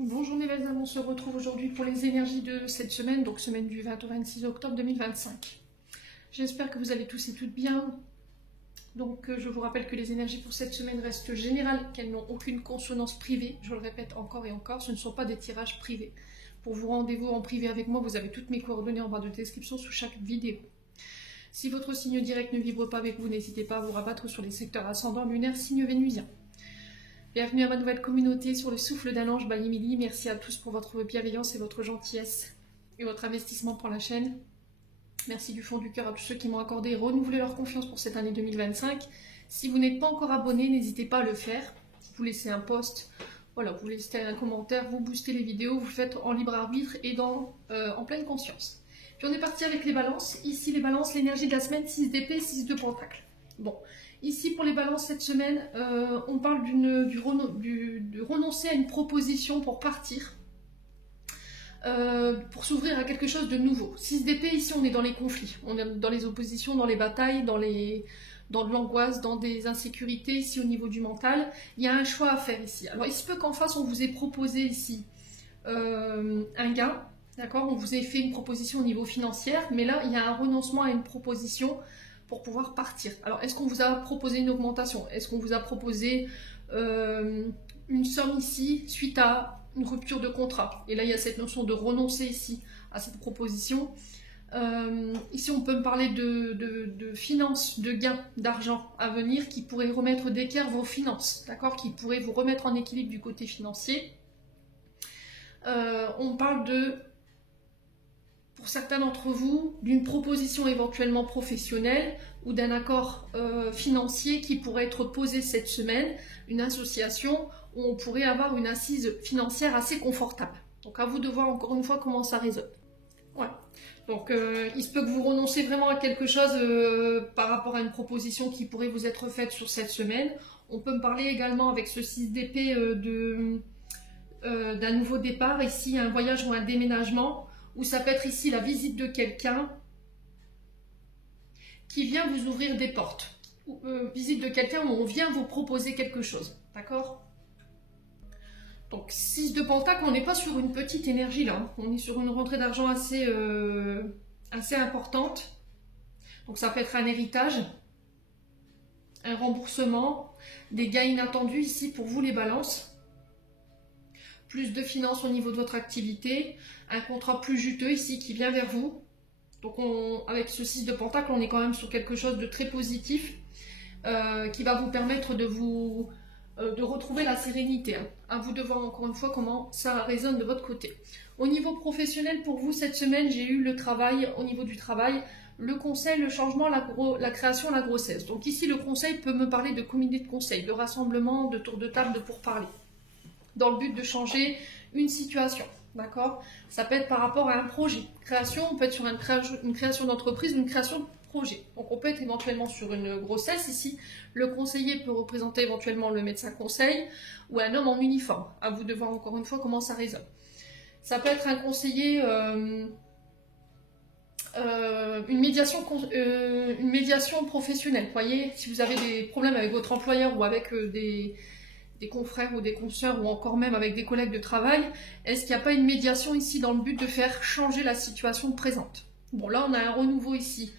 Bonjour mes belles âmes, on se retrouve aujourd'hui pour les énergies de cette semaine, donc semaine du 20 au 26 octobre 2025. J'espère que vous allez tous et toutes bien. Donc je vous rappelle que les énergies pour cette semaine restent générales, qu'elles n'ont aucune consonance privée. Je le répète encore et encore, ce ne sont pas des tirages privés. Pour vos rendez-vous en privé avec moi, vous avez toutes mes coordonnées en barre de description sous chaque vidéo. Si votre signe direct ne vibre pas avec vous, n'hésitez pas à vous rabattre sur les secteurs ascendants, lunaires, signes vénusiens. Bienvenue à ma nouvelle communauté sur le souffle d'un ange by Emily. Merci à tous pour votre bienveillance et votre gentillesse et votre investissement pour la chaîne. Merci du fond du cœur à tous ceux qui m'ont accordé et renouvelé leur confiance pour cette année 2025. Si vous n'êtes pas encore abonné, n'hésitez pas à le faire. Vous laissez un post, voilà, vous laissez un commentaire, vous boostez les vidéos, vous le faites en libre arbitre et en pleine conscience. Puis on est parti avec les balances. Ici les balances, l'énergie de la semaine, 6 d'épée, 6 de pentacle. Bon. Ici, pour les balances cette semaine, on parle de renoncer à une proposition pour partir, pour s'ouvrir à quelque chose de nouveau. 6 d'épée, ici, on est dans les conflits, on est dans les oppositions, dans les batailles, dans de l'angoisse, dans des insécurités, ici, au niveau du mental. Il y a un choix à faire ici. Alors, il se peut qu'en face, on vous ait proposé ici un gain, d'accord? On vous ait fait une proposition au niveau financier, mais là, il y a un renoncement à une proposition pour pouvoir partir. Alors, est-ce qu'on vous a proposé une augmentation? Est-ce qu'on vous a proposé une somme ici suite à une rupture de contrat? Et là, il y a cette notion de renoncer ici à cette proposition. Ici, on peut me parler de finances, de gains d'argent à venir qui pourraient remettre d'équerre vos finances, d'accord? Qui pourraient vous remettre en équilibre du côté financier. On parle pour certains d'entre vous, d'une proposition éventuellement professionnelle ou d'un accord financier qui pourrait être posé cette semaine, une association où on pourrait avoir une assise financière assez confortable. Donc à vous de voir encore une fois comment ça résonne. Voilà. Donc il se peut que vous renoncez vraiment à quelque chose par rapport à une proposition qui pourrait vous être faite sur cette semaine. On peut me parler également avec ce 6 d'épée d'un nouveau départ, ici un voyage ou un déménagement, ou ça peut être ici la visite de quelqu'un qui vient vous ouvrir des portes. Visite de quelqu'un où on vient vous proposer quelque chose. D'accord? Donc 6 de pentacle, on n'est pas sur une petite énergie là. Hein. On est sur une rentrée d'argent assez importante. Donc ça peut être un héritage, un remboursement, des gains inattendus ici pour vous les balances. Plus de finances au niveau de votre activité, un contrat plus juteux ici qui vient vers vous. Donc avec ce 6 de pentacle, on est quand même sur quelque chose de très positif qui va vous permettre de retrouver la sérénité. Hein. À vous de voir encore une fois comment ça résonne de votre côté. Au niveau professionnel, pour vous, cette semaine, j'ai eu le travail, au niveau du travail, le conseil, le changement, la création, la grossesse. Donc ici, le conseil peut me parler de comité de conseil, de rassemblement, de tour de table, de pourparlers, dans le but de changer une situation, d'accord? Ça peut être par rapport à un projet. Création, on peut être sur une création d'entreprise, une création de projet. Donc on peut être éventuellement sur une grossesse ici. Le conseiller peut représenter éventuellement le médecin conseil ou un homme en uniforme. À vous de voir encore une fois comment ça résonne. Ça peut être un conseiller, une médiation professionnelle. Vous voyez, si vous avez des problèmes avec votre employeur ou avec des confrères ou des consoeurs ou encore même avec des collègues de travail, est-ce qu'il n'y a pas une médiation ici dans le but de faire changer la situation présente? Bon, là on a un renouveau ici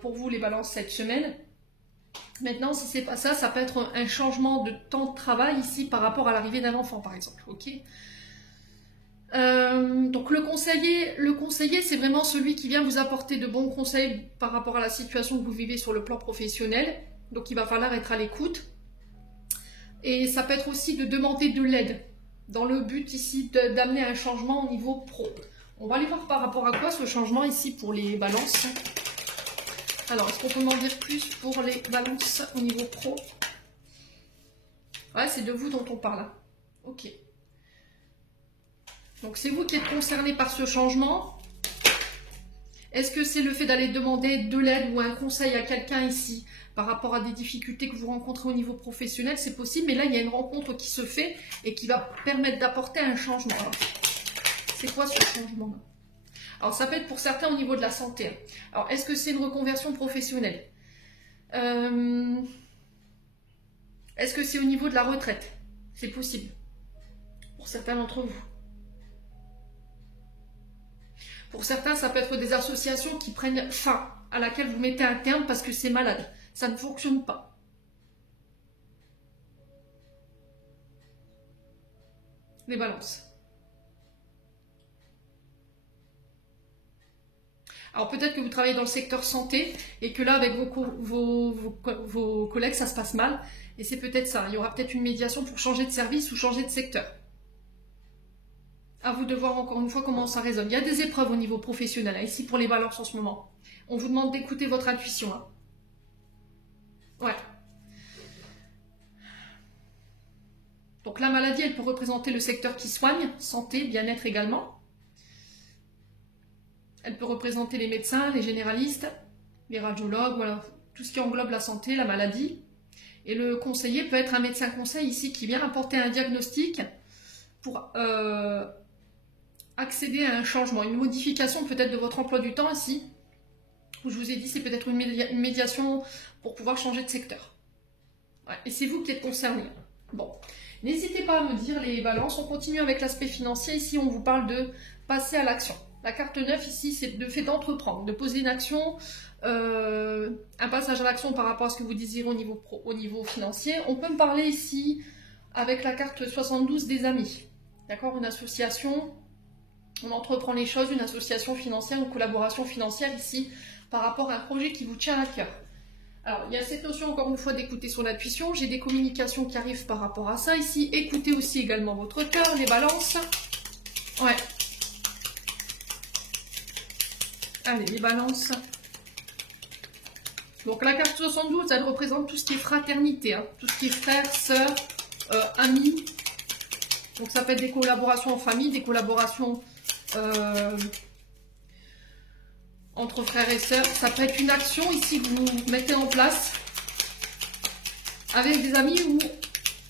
pour vous les balances cette semaine. Maintenant, si c'est pas ça, ça peut être un changement de temps de travail ici par rapport à l'arrivée d'un enfant par exemple, ok? Donc le conseiller c'est vraiment celui qui vient vous apporter de bons conseils par rapport à la situation que vous vivez sur le plan professionnel, donc il va falloir être à l'écoute. Et ça peut être aussi de demander de l'aide, dans le but ici d'amener un changement au niveau pro. On va aller voir par rapport à quoi ce changement ici pour les balances. Alors, est-ce qu'on peut m'en dire plus pour les balances au niveau pro? Ouais, c'est de vous dont on parle là. Ok. Donc, c'est vous qui êtes concerné par ce changement. Est-ce que c'est le fait d'aller demander de l'aide ou un conseil à quelqu'un ici par rapport à des difficultés que vous rencontrez au niveau professionnel? C'est possible, mais là, il y a une rencontre qui se fait et qui va permettre d'apporter un changement. C'est quoi ce changement-là? Alors, ça peut être pour certains au niveau de la santé. Alors, est-ce que c'est une reconversion professionnelle? Est-ce que c'est au niveau de la retraite? C'est possible. pour certains d'entre vous. Pour certains, ça peut être des associations qui prennent fin, à laquelle vous mettez un terme parce que c'est malade. Ça ne fonctionne pas. Les balances. Alors peut-être que vous travaillez dans le secteur santé et que là, avec vos collègues, ça se passe mal. Et c'est peut-être ça. Il y aura peut-être une médiation pour changer de service ou changer de secteur. À vous de voir encore une fois comment ça résonne. Il y a des épreuves au niveau professionnel, hein, ici pour les balances en ce moment. On vous demande d'écouter votre intuition. Hein. Ouais. Donc la maladie, elle peut représenter le secteur qui soigne, santé, bien-être également. Elle peut représenter les médecins, les généralistes, les radiologues, voilà, tout ce qui englobe la santé, la maladie. Et le conseiller peut être un médecin conseil ici qui vient apporter un diagnostic pour accéder à un changement, une modification peut-être de votre emploi du temps ici. Où je vous ai dit, c'est peut-être une médiation pour pouvoir changer de secteur. Ouais, et c'est vous qui êtes concerné. Bon, n'hésitez pas à me dire les balances. On continue avec l'aspect financier. Ici, on vous parle de passer à l'action. La carte 9 ici, c'est le fait d'entreprendre, de poser une action, un passage à l'action par rapport à ce que vous désirez au niveau financier. On peut me parler ici, avec la carte 72, des amis. D'accord, une association, on entreprend les choses, une association financière, une collaboration financière ici, par rapport à un projet qui vous tient à cœur. Alors, il y a cette notion, encore une fois, d'écouter son intuition. J'ai des communications qui arrivent par rapport à ça ici. Écoutez aussi également votre cœur, les balances. Ouais. Allez, les balances. Donc, la carte 72, elle représente tout ce qui est fraternité. Hein, tout ce qui est frères, sœurs, amis. Donc, ça peut être des collaborations en famille, des collaborations entre frères et sœurs. Ça peut être une action ici que vous mettez en place avec des amis ou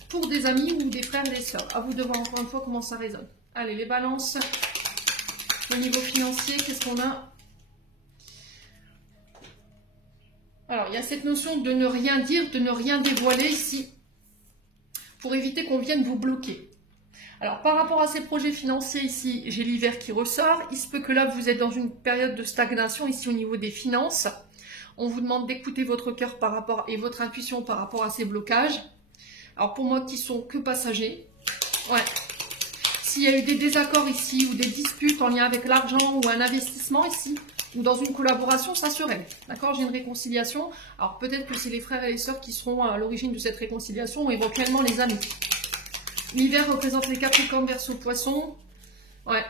pour des amis ou des frères et des sœurs. À vous de voir encore une fois comment ça résonne. Allez, les balances. Au niveau financier, qu'est-ce qu'on a? Alors, il y a cette notion de ne rien dire, de ne rien dévoiler ici, pour éviter qu'on vienne vous bloquer. Alors, par rapport à ces projets financiers ici, j'ai l'hiver qui ressort. Il se peut que là, vous êtes dans une période de stagnation ici au niveau des finances. On vous demande d'écouter votre cœur par rapport et votre intuition par rapport à ces blocages. Alors, pour moi, qui sont que passagers. Ouais. S'il y a eu des désaccords ici ou des disputes en lien avec l'argent ou un investissement ici, ou dans une collaboration, ça se règle. D'accord, j'ai une réconciliation. Alors peut-être que c'est les frères et les sœurs qui seront à l'origine de cette réconciliation, ou éventuellement les amis. L'hiver représente les Capricornes, Verseau, Poissons. Ouais,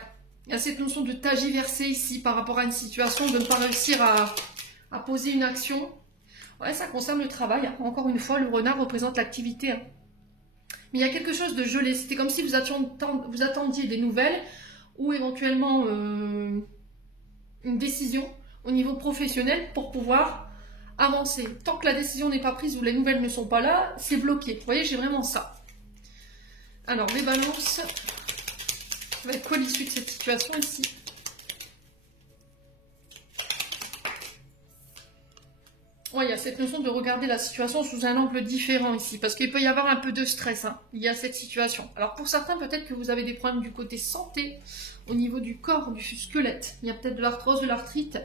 il y a cette notion de tagiverser ici par rapport à une situation, de ne pas réussir à poser une action. Ouais, ça concerne le travail. Encore une fois, le renard représente l'activité. Hein. Mais il y a quelque chose de gelé. C'était comme si vous attendiez des nouvelles ou éventuellement une décision au niveau professionnel pour pouvoir avancer. Tant que la décision n'est pas prise ou les nouvelles ne sont pas là, c'est bloqué. Vous voyez, j'ai vraiment ça. Alors, les balances, ça va être quoi l'issue de cette situation ici? Ouais, il y a cette notion de regarder la situation sous un angle différent ici, parce qu'il peut y avoir un peu de stress, hein, lié à cette situation. Alors pour certains, peut-être que vous avez des problèmes du côté santé, au niveau du corps, du squelette. Il y a peut-être de l'arthrose, de l'arthrite.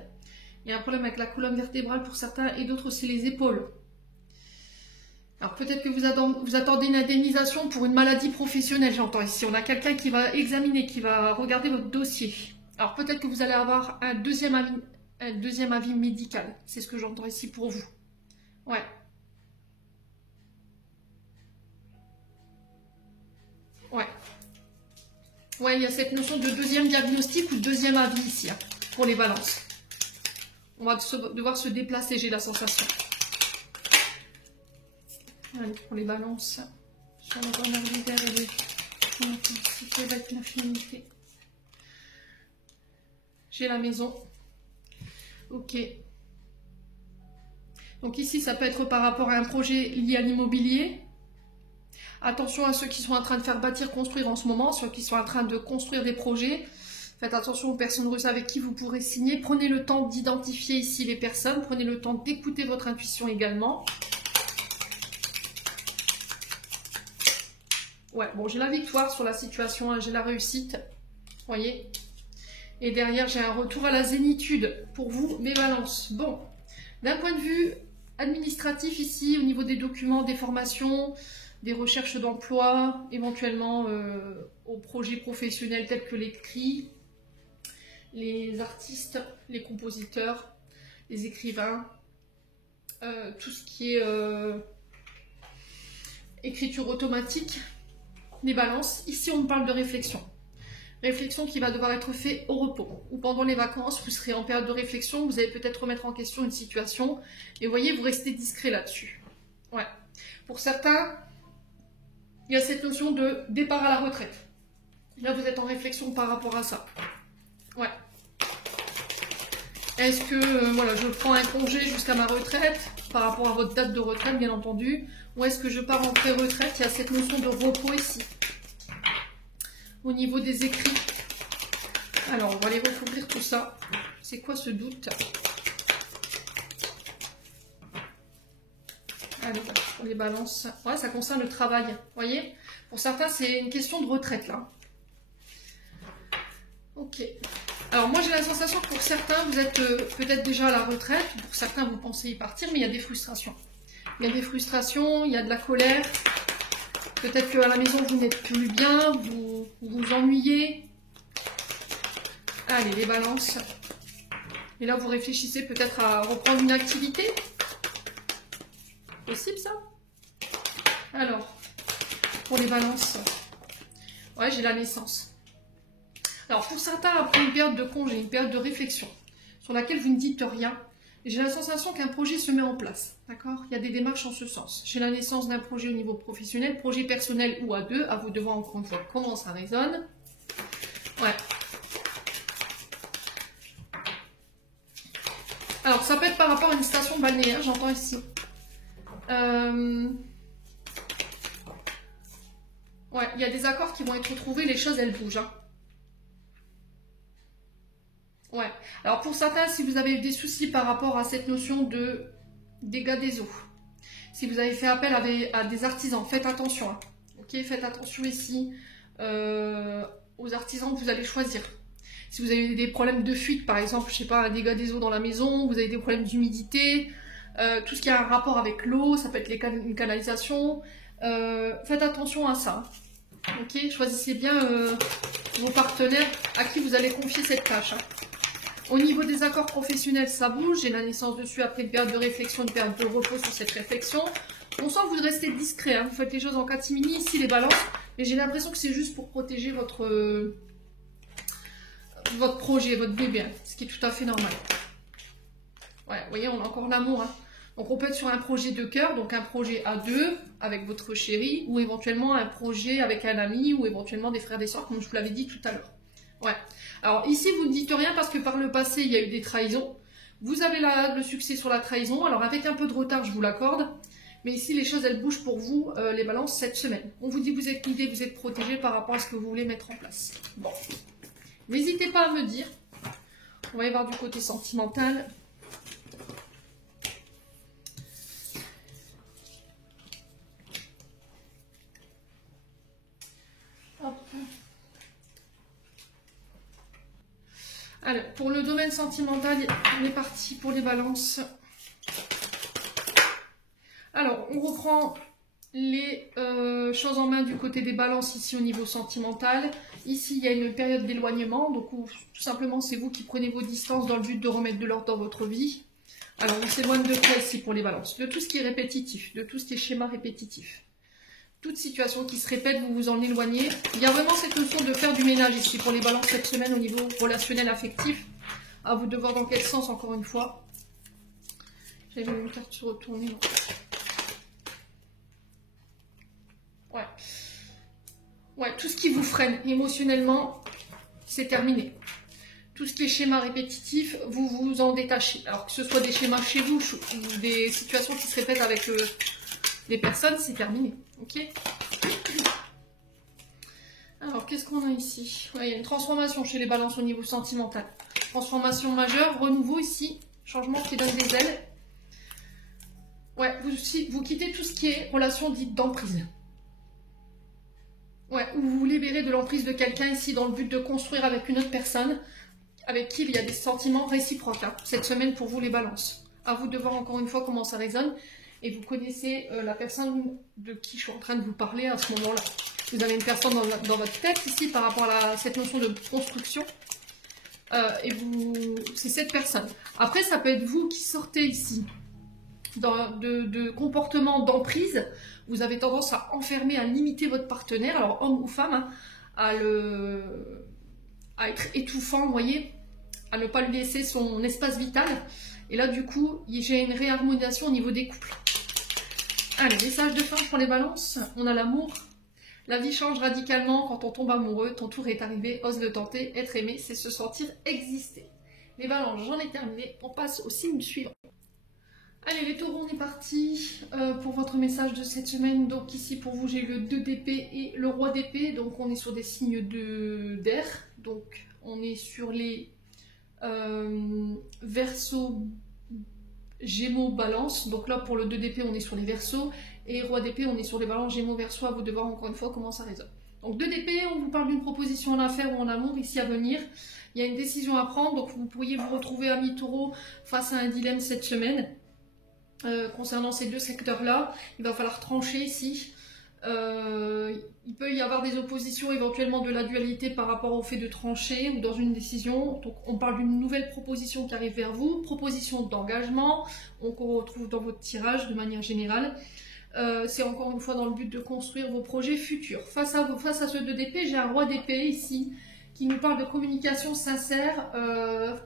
Il y a un problème avec la colonne vertébrale pour certains, et d'autres aussi les épaules. Alors peut-être que vous attendez une indemnisation pour une maladie professionnelle, j'entends ici. On a quelqu'un qui va examiner, qui va regarder votre dossier. Alors peut-être que vous allez avoir un deuxième avis médical. C'est ce que j'entends ici pour vous. Ouais. Ouais. Ouais, il y a cette notion de deuxième diagnostic ou deuxième avis ici, hein, pour les balances. On va devoir se déplacer, j'ai la sensation. Allez, pour les balances. Sur le renard d'hiver et l'intensité avec l'infinité. J'ai la maison. Ok. Donc ici, ça peut être par rapport à un projet lié à l'immobilier. Attention à ceux qui sont en train de faire bâtir, construire en ce moment, ceux qui sont en train de construire des projets. Faites attention aux personnes russes avec qui vous pourrez signer. Prenez le temps d'identifier ici les personnes. Prenez le temps d'écouter votre intuition également. Ouais, bon, j'ai la victoire sur la situation, hein, j'ai la réussite. Vous voyez? Et derrière, j'ai un retour à la zénitude pour vous, mes balances. Bon, d'un point de vue administratif ici, au niveau des documents, des formations, des recherches d'emploi, éventuellement aux projets professionnels tels que l'écrit, les artistes, les compositeurs, les écrivains, tout ce qui est écriture automatique, les balances. Ici, on me parle de réflexion. Réflexion qui va devoir être faite au repos ou pendant les vacances. Vous serez en période de réflexion, vous allez peut-être remettre en question une situation. Et vous voyez, vous restez discret là-dessus. Ouais. Pour certains, il y a cette notion de départ à la retraite. Là, vous êtes en réflexion par rapport à ça. Ouais. Est-ce que voilà, je prends un congé jusqu'à ma retraite par rapport à votre date de retraite, bien entendu, ou est-ce que je pars en pré-retraite? Il y a cette notion de repos ici. Au niveau des écrits. Alors, on va aller recouvrir tout ça. C'est quoi ce doute? Allez, pour les balances. Ouais, ça concerne le travail. Vous voyez? Pour certains, c'est une question de retraite, là. Ok. Alors, moi, j'ai la sensation que pour certains, vous êtes peut-être déjà à la retraite. Pour certains, vous pensez y partir, mais il y a des frustrations. Il y a des frustrations, il y a de la colère. Peut-être qu'à la maison, vous n'êtes plus bien, vous vous ennuyez. Allez, les balances. Et là, vous réfléchissez peut-être à reprendre une activité. Possible, ça? Alors, pour les balances. Ouais, j'ai la naissance. Alors, pour certains, après une période de congé, une période de réflexion, sur laquelle vous ne dites rien, j'ai la sensation qu'un projet se met en place. D'accord? Il y a des démarches en ce sens. J'ai la naissance d'un projet au niveau professionnel, projet personnel ou à deux, à vous de voir encore une fois comment ça résonne. Ouais. Alors, ça peut être par rapport à une station balnéaire, j'entends ici. Ouais, il y a des accords qui vont être trouvés, les choses, elles bougent. Hein. Ouais. Alors, pour certains, si vous avez eu des soucis par rapport à cette notion de dégâts des eaux, si vous avez fait appel à des artisans, faites attention. Hein. Ok, faites attention ici aux artisans que vous allez choisir. Si vous avez des problèmes de fuite, par exemple, je sais pas, un dégât des eaux dans la maison, vous avez des problèmes d'humidité, tout ce qui a un rapport avec l'eau, ça peut être une canalisation, faites attention à ça. Ok, choisissez bien vos partenaires à qui vous allez confier cette tâche. Hein. Au niveau des accords professionnels, ça bouge. J'ai la naissance dessus après une période de réflexion, une période de repos sur cette réflexion. On sent que vous restez discret. Hein. Vous faites les choses en catimini. Ici, les balances. Mais j'ai l'impression que c'est juste pour protéger votre projet, votre bébé. Hein, ce qui est tout à fait normal. Ouais, vous voyez, on a encore l'amour. Hein. Donc, on peut être sur un projet de cœur, donc un projet à deux avec votre chéri, ou éventuellement un projet avec un ami, ou éventuellement des frères et sœurs, comme je vous l'avais dit tout à l'heure. Ouais. Alors ici, vous ne dites rien parce que par le passé, il y a eu des trahisons. Vous avez le succès sur la trahison. Alors avec un peu de retard, je vous l'accorde. Mais ici, les choses, elles bougent pour vous, les balances, cette semaine. On vous dit que vous êtes guidé, vous êtes protégé par rapport à ce que vous voulez mettre en place. Bon. N'hésitez pas à me dire. On va y voir du côté sentimental. Hop. Alors, pour le domaine sentimental, on est parti pour les balances. Alors, on reprend les choses en main du côté des balances ici au niveau sentimental. Ici, il y a une période d'éloignement, donc tout simplement, c'est vous qui prenez vos distances dans le but de remettre de l'ordre dans votre vie. Alors, on s'éloigne de quoi ici pour les balances? De tout ce qui est répétitif, de tout ce qui est schéma répétitif. Toute situation qui se répète, vous vous en éloignez. Il y a vraiment cette notion de faire du ménage ici pour les balances cette semaine au niveau relationnel affectif. À vous de voir dans quel sens, encore une fois. J'avais une carte se retourner. Ouais. Ouais, tout ce qui vous freine émotionnellement, c'est terminé. Tout ce qui est schéma répétitif, vous vous en détachez. Alors que ce soit des schémas chez vous ou des situations qui se répètent avec les personnes, c'est terminé. Ok. Alors, qu'est-ce qu'on a ici? Ouais, il y a une transformation chez les balances au niveau sentimental. Transformation majeure, renouveau ici, changement qui donne des ailes. Ouais, vous quittez tout ce qui est relation dite d'emprise. libérer de l'emprise de quelqu'un ici dans le but de construire avec une autre personne avec qui il y a des sentiments réciproques. Hein, cette semaine pour vous les balances. À vous de voir encore une fois comment ça résonne. Et vous connaissez la personne de qui je suis en train de vous parler à ce moment-là. Vous avez une personne dans votre tête ici par rapport à cette notion de construction. Et c'est cette personne. Après, ça peut être vous qui sortez ici de comportements d'emprise. Vous avez tendance à enfermer, à limiter votre partenaire, alors homme ou femme, hein, à être étouffant, vous voyez, à ne pas lui laisser son espace vital. Et là, du coup, j'ai une réharmonisation au niveau des couples. Allez, message de fin pour les balances. On a l'amour. La vie change radicalement quand on tombe amoureux. Ton tour est arrivé, ose le tenter. Être aimé, c'est se sentir exister. Les balances, j'en ai terminé. On passe au signe suivant. Allez, les taureaux, on est parti pour votre message de cette semaine. Donc ici, pour vous, j'ai le 2 d'épée et le roi d'épée. Donc on est sur des signes d'air. Donc on est sur les Verseaux, Gémeaux, Balance. Donc là, pour le 2 d'épée, on est sur les Verseaux. Et roi d'épée, on est sur les Balances, Gémeaux, Verseaux. À vous de voir encore une fois comment ça résonne. Donc 2 d'épée, on vous parle d'une proposition en affaires ou en amour ici à venir. Il y a une décision à prendre. Donc vous pourriez vous retrouver, amis taureaux, face à un dilemme cette semaine. Concernant ces deux secteurs-là, il va falloir trancher ici. Il peut y avoir des oppositions, éventuellement de la dualité par rapport au fait de trancher ou dans une décision. Donc on parle d'une nouvelle proposition qui arrive vers vous, proposition d'engagement, qu'on retrouve dans votre tirage de manière générale. C'est encore une fois dans le but de construire vos projets futurs. Face à ce 2 d'épée, j'ai un roi d'épée ici qui nous parle de communication sincère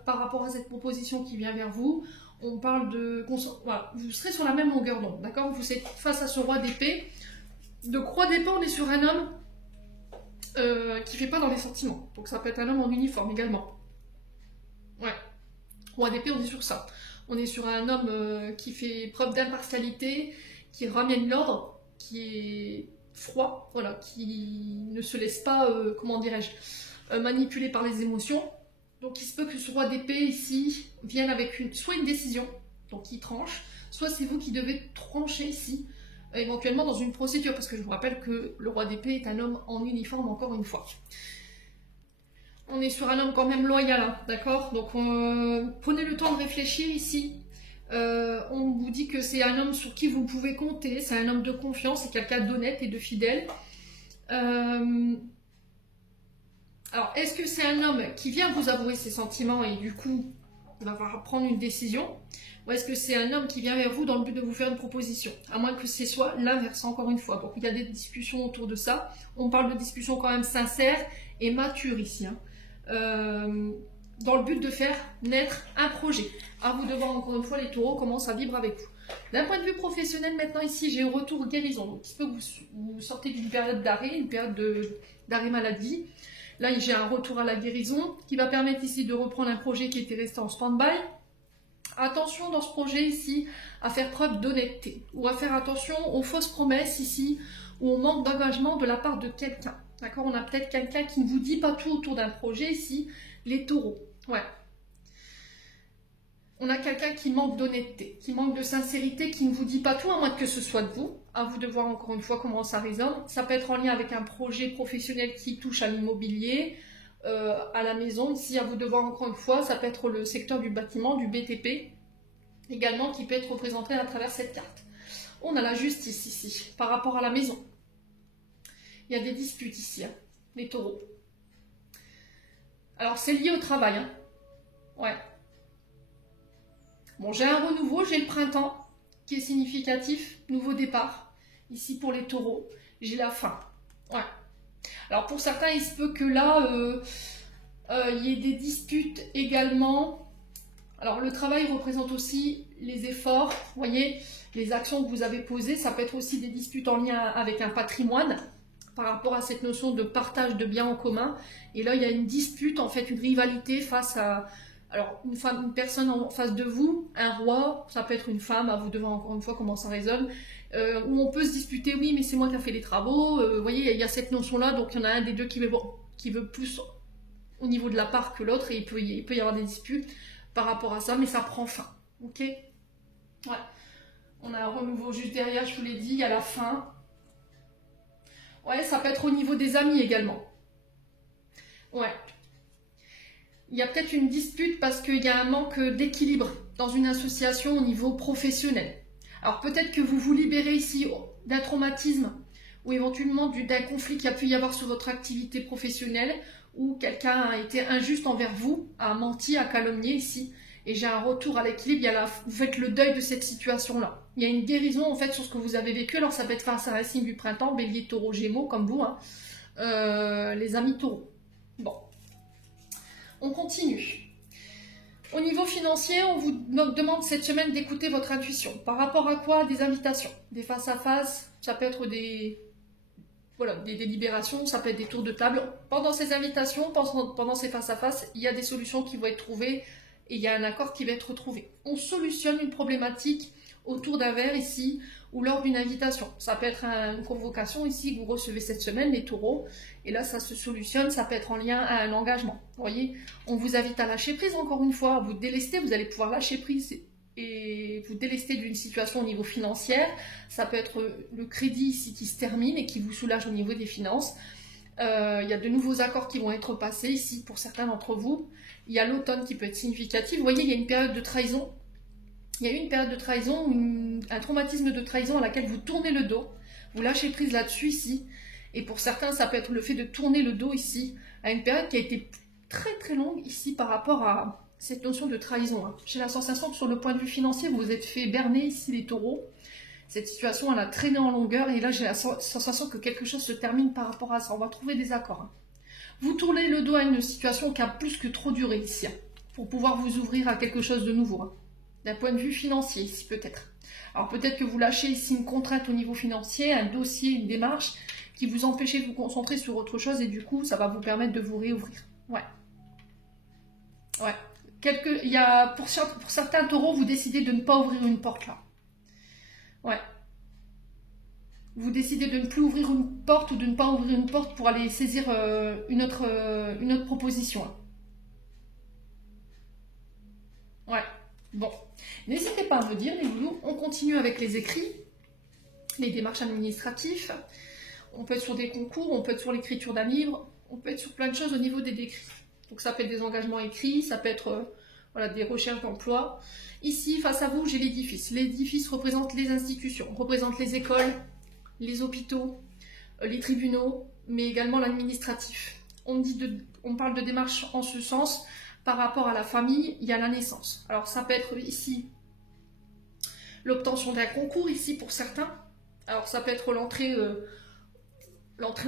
par rapport à cette proposition qui vient vers vous. On parle de... Voilà, vous serez sur la même longueur d'onde, d'accord? Vous êtes face à ce roi d'épée. De roi d'épée, on est sur un homme qui ne fait pas dans les sentiments. Donc ça peut être un homme en uniforme également. Ouais. Roi d'épée, on est sur ça. On est sur un homme qui fait preuve d'impartialité, qui ramène l'ordre, qui est froid, voilà, qui ne se laisse pas, comment dirais-je, manipuler par les émotions. Donc il se peut que ce roi d'épée ici vienne avec soit une décision, donc il tranche, soit c'est vous qui devez trancher ici, éventuellement dans une procédure, parce que je vous rappelle que le roi d'épée est un homme en uniforme encore une fois. On est sur un homme quand même loyal, hein, d'accord? Donc prenez le temps de réfléchir ici. On vous dit que c'est un homme sur qui vous pouvez compter, c'est un homme de confiance, c'est quelqu'un d'honnête et de fidèle. Alors, est-ce que c'est un homme qui vient vous avouer ses sentiments et du coup, il va falloir prendre une décision? Ou est-ce que c'est un homme qui vient vers vous dans le but de vous faire une proposition? À moins que ce soit l'inverse, encore une fois. Donc, il y a des discussions autour de ça. On parle de discussions quand même sincères et matures ici. Hein. Dans le but de faire naître un projet. À vous de voir encore une fois les taureaux comment ça vibre avec vous. D'un point de vue professionnel, maintenant ici, j'ai un retour guérison. Donc, il se peut que vous sortez d'une période d'arrêt, une période d'arrêt maladie. Là, j'ai un retour à la guérison qui va permettre ici de reprendre un projet qui était resté en stand-by. Attention dans ce projet ici à faire preuve d'honnêteté ou à faire attention aux fausses promesses ici ou au manque d'engagement de la part de quelqu'un. D'accord? On a peut-être quelqu'un qui ne vous dit pas tout autour d'un projet ici, les taureaux. Ouais. On a quelqu'un qui manque d'honnêteté, qui manque de sincérité, qui ne vous dit pas tout, à moins que ce soit de vous. À vous de voir encore une fois comment ça résonne. Ça peut être en lien avec un projet professionnel qui touche à l'immobilier, à la maison. Ici, à vous de voir encore une fois, ça peut être le secteur du bâtiment, du BTP, également, qui peut être représenté à travers cette carte. On a la justice ici, par rapport à la maison. Il y a des disputes ici, hein, les taureaux. Alors, c'est lié au travail. Hein. Ouais. Bon, j'ai un renouveau, j'ai le printemps qui est significatif, nouveau départ. Ici pour les taureaux, j'ai la fin. Ouais. Alors pour certains, il se peut que là, il y ait des disputes également. Alors le travail représente aussi les efforts, vous voyez, les actions que vous avez posées. Ça peut être aussi des disputes en lien avec un patrimoine par rapport à cette notion de partage de biens en commun. Et là, il y a une dispute, en fait, une rivalité face à... Alors, une personne en face de vous, un roi, ça peut être une femme, à vous de voir encore une fois comment ça résonne, où on peut se disputer, oui, mais c'est moi qui ai fait les travaux, vous voyez, il y a cette notion-là, donc il y en a un des deux qui veut plus au niveau de la part que l'autre, et il peut y avoir des disputes par rapport à ça, mais ça prend fin, ok? Ouais. On a un renouveau juste derrière, je vous l'ai dit, il y a la fin. Ouais, ça peut être au niveau des amis également. Ouais. Il y a peut-être une dispute parce qu'il y a un manque d'équilibre dans une association au niveau professionnel. Alors peut-être que vous vous libérez ici d'un traumatisme ou éventuellement d'un conflit qu'il y a pu y avoir sur votre activité professionnelle où quelqu'un a été injuste envers vous, a menti, a calomnié ici. Et j'ai un retour à l'équilibre, vous faites le deuil de cette situation-là. Il y a une guérison en fait sur ce que vous avez vécu. Alors ça peut être face à un signe du printemps, bélier, taureau, gémeaux comme vous, hein. Les amis taureaux. Bon, on continue. Au niveau financier, on vous demande cette semaine d'écouter votre intuition. Par rapport à quoi? Des invitations, des face-à-face, ça peut être des délibérations, ça peut être des tours de table. Pendant ces invitations, pendant ces face-à-face, il y a des solutions qui vont être trouvées et il y a un accord qui va être trouvé. On solutionne une problématique autour d'un verre ici ou lors d'une invitation. Ça peut être une convocation ici que vous recevez cette semaine, les taureaux, et là ça se solutionne, ça peut être en lien à un engagement. Vous voyez, on vous invite à lâcher prise encore une fois, vous délester, vous allez pouvoir lâcher prise et vous délester d'une situation au niveau financier. Ça peut être le crédit ici qui se termine et qui vous soulage au niveau des finances. Il y a de nouveaux accords qui vont être passés ici pour certains d'entre vous. Il y a l'automne qui peut être significatif. Vous voyez, il y a une période de trahison. Il y a eu une période de trahison, un traumatisme de trahison à laquelle vous tournez le dos. Vous lâchez prise là-dessus ici. Et pour certains, ça peut être le fait de tourner le dos ici à une période qui a été très très longue ici par rapport à cette notion de trahison. Hein. J'ai la sensation que sur le point de vue financier, vous vous êtes fait berner ici les taureaux. Cette situation, elle a traîné en longueur et là, j'ai la sensation que quelque chose se termine par rapport à ça. On va trouver des accords. Hein. Vous tournez le dos à une situation qui a plus que trop duré ici, hein, pour pouvoir vous ouvrir à quelque chose de nouveau. Hein. D'un point de vue financier ici, peut-être. Alors peut-être que vous lâchez ici une contrainte au niveau financier, un dossier, une démarche qui vous empêchez de vous concentrer sur autre chose et du coup, ça va vous permettre de vous réouvrir. Ouais. Ouais. Pour certains taureaux, vous décidez de ne pas ouvrir une porte là. Ouais. Vous décidez de ne plus ouvrir une porte ou de ne pas ouvrir une porte pour aller saisir une autre proposition. Hein. Ouais. Bon. N'hésitez pas à me dire, les loulous. On continue avec les écrits, les démarches administratives. On peut être sur des concours, on peut être sur l'écriture d'un livre, on peut être sur plein de choses au niveau des décrits. Donc ça peut être des engagements écrits, ça peut être des recherches d'emploi. Ici, face à vous, j'ai l'édifice. L'édifice représente les institutions, représente les écoles, les hôpitaux, les tribunaux, mais également l'administratif. On parle de démarches en ce sens. Par rapport à la famille, il y a la naissance. Alors ça peut être ici l'obtention d'un concours, ici pour certains. Alors ça peut être l'entrée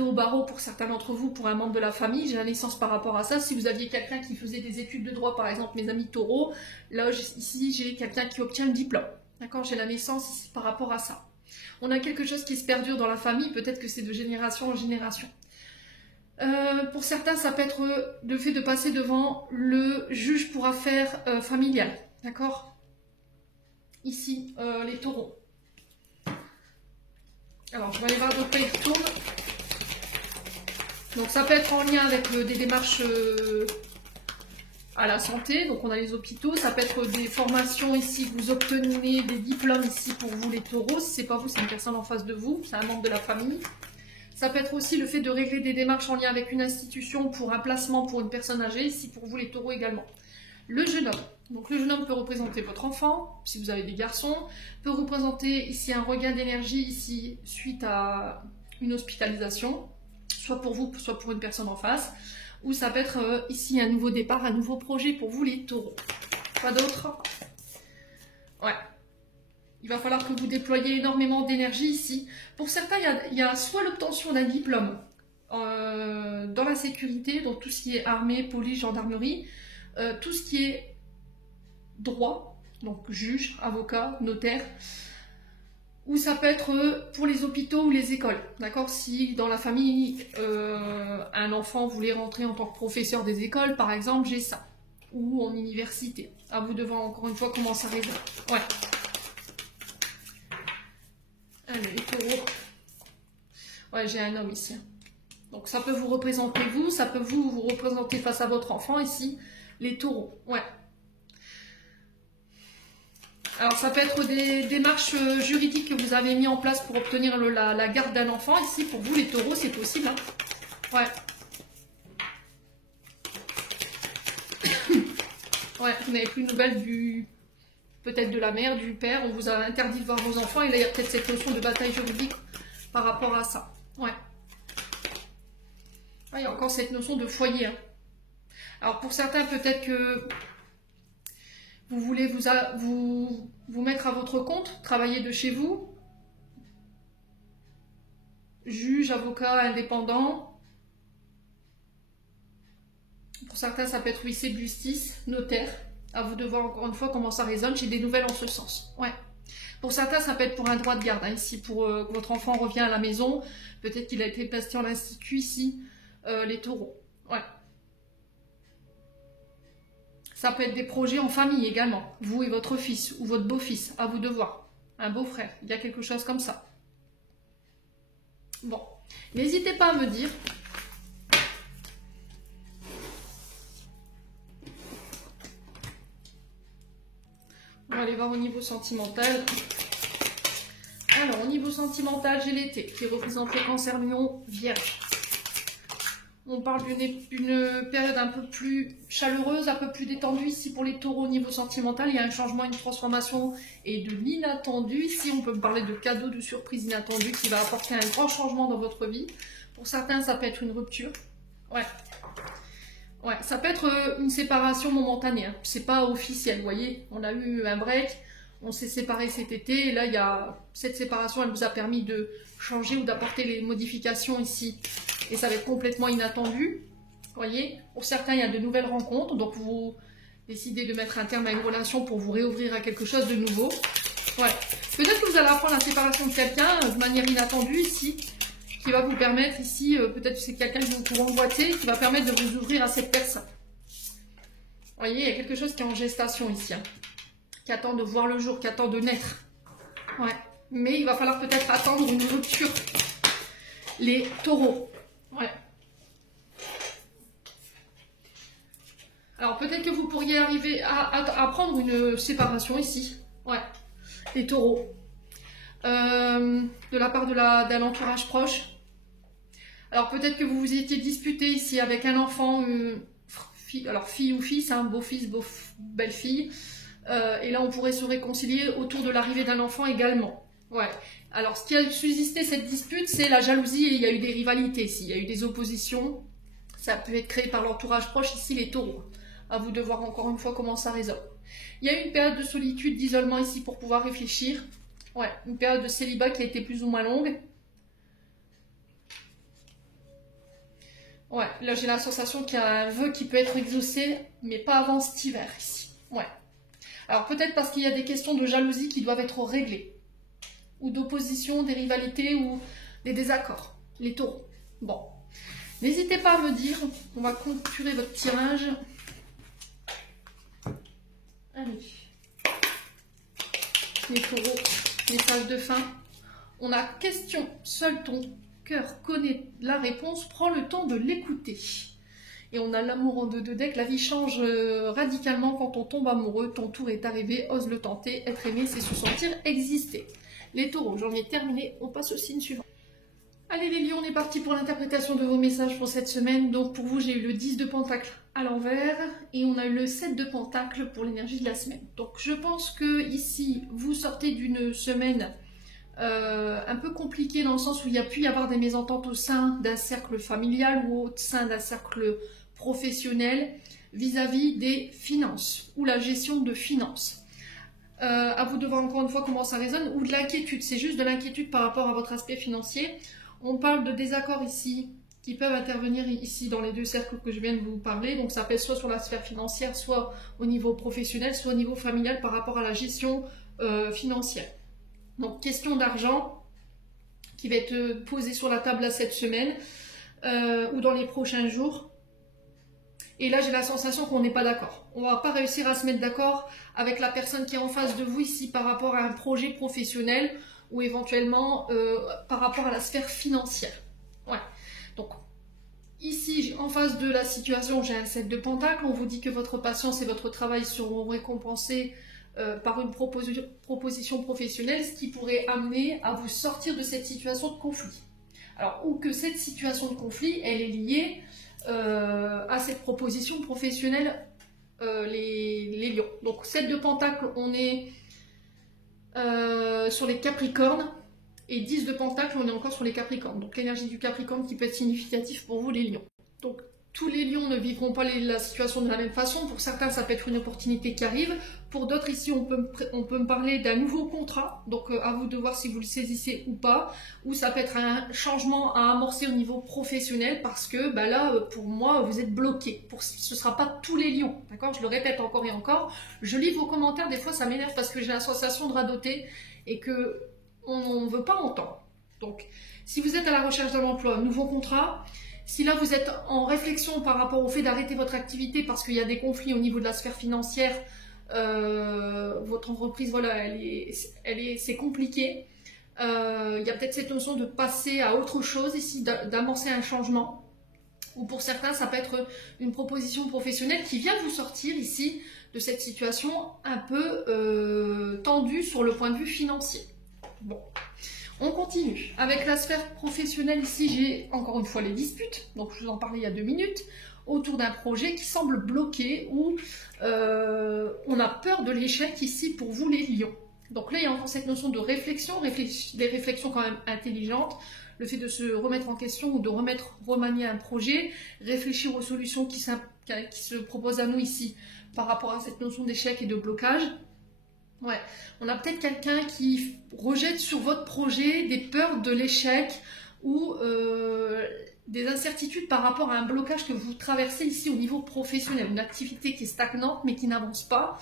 au barreau pour certains d'entre vous, pour un membre de la famille. J'ai la naissance par rapport à ça. Si vous aviez quelqu'un qui faisait des études de droit, par exemple mes amis taureaux, là ici j'ai quelqu'un qui obtient le diplôme. D'accord, j'ai la naissance ici par rapport à ça. On a quelque chose qui se perdure dans la famille, peut-être que c'est de génération en génération. Pour certains, ça peut être le fait de passer devant le juge pour affaires familiales. D'accord? Ici, les taureaux. Alors, je vais aller voir de quoi ils retournent. Donc, ça peut être en lien avec des démarches à la santé. Donc, on a les hôpitaux. Ça peut être des formations ici. Vous obtenez des diplômes ici pour vous, les taureaux. Si ce n'est pas vous, c'est une personne en face de vous. C'est un membre de la famille. Ça peut être aussi le fait de régler des démarches en lien avec une institution pour un placement pour une personne âgée, ici pour vous les taureaux également. Le jeune homme. Donc le jeune homme peut représenter votre enfant, si vous avez des garçons, peut représenter ici un regain d'énergie ici suite à une hospitalisation, soit pour vous, soit pour une personne en face, ou ça peut être ici un nouveau départ, un nouveau projet pour vous les taureaux. Pas d'autre? Ouais. Il va falloir que vous déployiez énormément d'énergie ici. Pour certains, il y a soit l'obtention d'un diplôme dans la sécurité, donc tout ce qui est armée, police, gendarmerie, tout ce qui est droit, donc juge, avocat, notaire, ou ça peut être pour les hôpitaux ou les écoles. D'accord? Si dans la famille, un enfant voulait rentrer en tant que professeur des écoles, par exemple, j'ai ça. Ou en université. À vous de voir encore une fois comment ça résonne. Ouais. Allez, les taureaux. Ouais, j'ai un homme ici. Donc ça peut vous représenter vous, ça peut vous représenter face à votre enfant ici, les taureaux. Ouais. Alors ça peut être des démarches juridiques que vous avez mis en place pour obtenir la garde d'un enfant. Ici, pour vous les taureaux, c'est possible. Hein. Ouais. Ouais, vous n'avez plus de nouvelles peut-être de la mère, du père. On vous a interdit de voir vos enfants. Et là, il y a peut-être cette notion de bataille juridique par rapport à ça. Ouais. Ah, il y a encore cette notion de foyer. Hein. Alors pour certains, peut-être que vous voulez vous mettre à votre compte, travailler de chez vous, juge, avocat, indépendant. Pour certains, ça peut être huissier de justice, notaire. À vous de voir encore une fois comment ça résonne. J'ai des nouvelles en ce sens. Ouais. Pour certains, ça peut être pour un droit de garde. Hein. Ici, pour que votre enfant revient à la maison, peut-être qu'il a été placé en institut ici, les taureaux. Ouais. Ça peut être des projets en famille également, vous et votre fils ou votre beau-fils, à vous de voir. Un beau-frère, il y a quelque chose comme ça. Bon, n'hésitez pas à me dire. On va aller voir au niveau sentimental. Alors, au niveau sentimental, j'ai l'été qui représente le Cancer, Lion, Vierge. On parle d'une période un peu plus chaleureuse, un peu plus détendue. Ici, pour les taureaux, au niveau sentimental, il y a un changement, une transformation et de l'inattendu. Ici, on peut parler de cadeaux, de surprises inattendues qui va apporter un grand changement dans votre vie. Pour certains, ça peut être une rupture. Ouais. Ouais, ça peut être une séparation momentanée. Hein. C'est pas officiel, vous voyez. On a eu un break, on s'est séparés cet été. Et là, il y a cette séparation, elle vous a permis de changer ou d'apporter les modifications ici. Et ça va être complètement inattendu. Vous voyez, pour certains, il y a de nouvelles rencontres. Donc, vous décidez de mettre un terme à une relation pour vous réouvrir à quelque chose de nouveau. Ouais. Peut-être que vous allez apprendre la séparation de quelqu'un de manière inattendue ici, qui va vous permettre ici, peut-être que c'est quelqu'un que vous emboîtez, qui va permettre de vous ouvrir à cette personne. Vous voyez, il y a quelque chose qui est en gestation ici, hein, qui attend de voir le jour, qui attend de naître. Ouais. Mais il va falloir peut-être attendre une rupture. Les taureaux. Ouais. Alors peut-être que vous pourriez arriver à prendre une séparation ici. Ouais. Les taureaux. De la part d'un entourage proche. Alors peut-être que vous vous étiez disputé ici avec un enfant, alors fille ou fils, hein, beau-fils, belle-fille. Et là on pourrait se réconcilier autour de l'arrivée d'un enfant également. Ouais. Alors, ce qui a suscité cette dispute, c'est la jalousie et il y a eu des rivalités ici. Il y a eu des oppositions. Ça peut être créé par l'entourage proche, ici les taureaux. À vous de voir encore une fois comment ça résonne. Il y a eu une période de solitude, d'isolement ici pour pouvoir réfléchir. Ouais, une période de célibat qui a été plus ou moins longue. Ouais, là j'ai la sensation qu'il y a un vœu qui peut être exaucé, mais pas avant cet hiver ici. Ouais. Alors peut-être parce qu'il y a des questions de jalousie qui doivent être réglées. Ou d'opposition, des rivalités ou des désaccords. Les taureaux. Bon. N'hésitez pas à me dire. On va clôturer votre tirage. Allez. Les taureaux. Message de fin. On a question. Seul ton cœur connaît la réponse. Prends le temps de l'écouter. Et on a l'amour en 2 decks. La vie change radicalement quand on tombe amoureux. Ton tour est arrivé. Ose le tenter. Être aimé, c'est se sentir exister. Les taureaux, j'en ai terminé, on passe au signe suivant. Allez les lions, on est parti pour l'interprétation de vos messages pour cette semaine. Donc pour vous, j'ai eu le 10 de pentacle à l'envers et on a eu le 7 de pentacle pour l'énergie de la semaine. Donc je pense que ici, vous sortez d'une semaine un peu compliquée dans le sens où il y a pu y avoir des mésententes au sein d'un cercle familial ou au sein d'un cercle professionnel vis-à-vis des finances ou la gestion de finances. À vous de voir encore une fois comment ça résonne, ou de l'inquiétude, c'est juste de l'inquiétude par rapport à votre aspect financier. On parle de désaccords ici, qui peuvent intervenir ici dans les 2 cercles que je viens de vous parler, donc ça peut être soit sur la sphère financière, soit au niveau professionnel, soit au niveau familial par rapport à la gestion financière. Donc question d'argent qui va être posée sur la table à cette semaine, ou dans les prochains jours. Et là, j'ai la sensation qu'on n'est pas d'accord. On ne va pas réussir à se mettre d'accord avec la personne qui est en face de vous ici par rapport à un projet professionnel ou éventuellement par rapport à la sphère financière. Ouais. Donc, ici, en face de la situation, j'ai un 7 de pentacle. On vous dit que votre patience et votre travail seront récompensés par une proposition professionnelle, ce qui pourrait amener à vous sortir de cette situation de conflit. Alors, ou que cette situation de conflit, elle est liée à cette proposition professionnelle, les lions. Donc, 7 de Pentacle, on est sur les Capricornes, et 10 de Pentacle, on est encore sur les Capricornes. Donc, l'énergie du Capricorne qui peut être significative pour vous, les lions. Donc, tous les lions ne vivront pas la situation de la même façon. Pour certains, ça peut être une opportunité qui arrive. Pour d'autres, ici, on peut me parler d'un nouveau contrat. Donc, à vous de voir si vous le saisissez ou pas. Ou ça peut être un changement à amorcer au niveau professionnel parce que bah là, pour moi, vous êtes bloqué. Ce ne sera pas tous les lions. D'accord? Je le répète encore et encore. Je lis vos commentaires. Des fois, ça m'énerve parce que j'ai l'association de radoter et que on ne veut pas entendre. Donc, si vous êtes à la recherche d'un emploi, nouveau contrat. Si là vous êtes en réflexion par rapport au fait d'arrêter votre activité parce qu'il y a des conflits au niveau de la sphère financière, votre entreprise, voilà, c'est compliqué. Il y a peut-être cette notion de passer à autre chose ici, d'amorcer un changement. Ou pour certains, ça peut être une proposition professionnelle qui vient vous sortir ici de cette situation un peu tendue sur le point de vue financier. Bon. On continue. Avec la sphère professionnelle, ici, j'ai encore une fois les disputes. Donc, je vous en parlais il y a 2 minutes. Autour d'un projet qui semble bloqué ou on a peur de l'échec ici pour vous, les lions. Donc là, il y a encore cette notion de réflexion, des réflexions quand même intelligentes. Le fait de se remettre en question ou de remanier un projet, réfléchir aux solutions qui se proposent à nous ici par rapport à cette notion d'échec et de blocage. Ouais, on a peut-être quelqu'un qui rejette sur votre projet des peurs de l'échec ou des incertitudes par rapport à un blocage que vous traversez ici au niveau professionnel, une activité qui est stagnante mais qui n'avance pas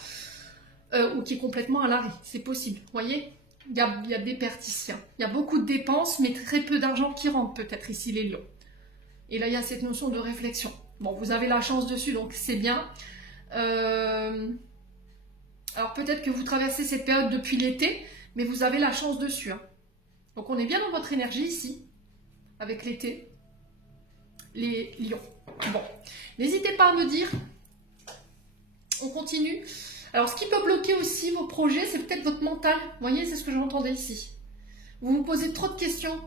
ou qui est complètement à l'arrêt. C'est possible, vous voyez, il y a des pertes ici. Il y a beaucoup de dépenses mais très peu d'argent qui rentre peut-être ici les lions. Et là, il y a cette notion de réflexion. Bon, vous avez la chance dessus, donc c'est bien. Alors peut-être que vous traversez cette période depuis l'été, mais vous avez la chance dessus. Donc on est bien dans votre énergie ici, avec l'été, les lions. Bon, n'hésitez pas à me dire, on continue. Alors ce qui peut bloquer aussi vos projets, c'est peut-être votre mental. Vous voyez, c'est ce que j'entendais ici. Vous vous posez trop de questions,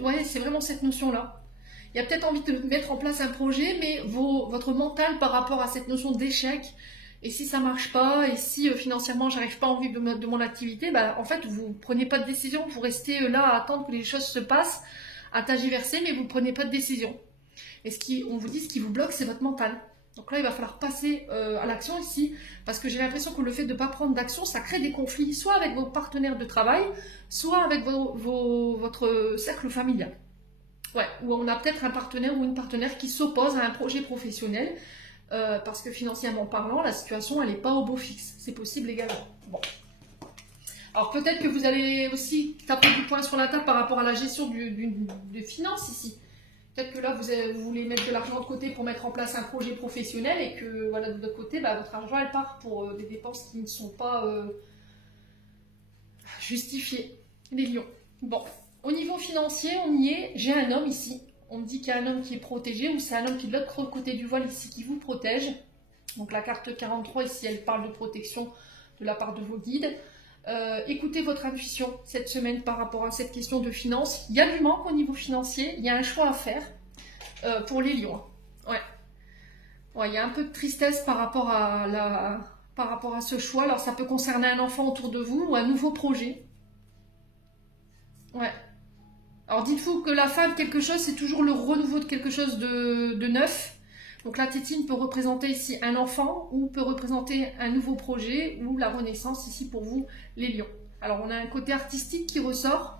ouais, c'est vraiment cette notion-là. Il y a peut-être envie de mettre en place un projet, mais votre mental par rapport à cette notion d'échec, et si ça marche pas, et si financièrement j'arrive pas à en vivre de mon activité, bah, en fait vous prenez pas de décision, vous restez là à attendre que les choses se passent, à tergiverser, mais vous prenez pas de décision. Et on vous dit ce qui vous bloque, c'est votre mental. Donc là il va falloir passer à l'action ici, parce que j'ai l'impression que le fait de ne pas prendre d'action, ça crée des conflits, soit avec vos partenaires de travail, soit avec votre cercle familial. Ouais, où on a peut-être un partenaire ou une partenaire qui s'oppose à un projet professionnel, parce que financièrement parlant, la situation, elle n'est pas au beau fixe. C'est possible également. Bon. Alors peut-être que vous allez aussi taper du poing sur la table par rapport à la gestion des finances ici. Peut-être que là, vous voulez mettre de l'argent de côté pour mettre en place un projet professionnel et que voilà, de votre côté, bah, votre argent, elle part pour des dépenses qui ne sont pas justifiées. Les lions. Bon. Au niveau financier, on y est. J'ai un homme ici. On me dit qu'il y a un homme qui est protégé ou c'est un homme qui est de l'autre côté du voile ici qui vous protège. Donc la carte 43 ici, elle parle de protection de la part de vos guides. Écoutez votre intuition cette semaine par rapport à cette question de finances. Il y a du manque au niveau financier, il y a un choix à faire pour les lions. Ouais. Ouais, il y a un peu de tristesse par rapport à ce choix. Alors ça peut concerner un enfant autour de vous ou un nouveau projet. Ouais. Alors dites-vous que la fin de quelque chose, c'est toujours le renouveau de quelque chose de neuf. Donc la tétine peut représenter ici un enfant ou peut représenter un nouveau projet ou la renaissance ici pour vous, les lions. Alors on a un côté artistique qui ressort.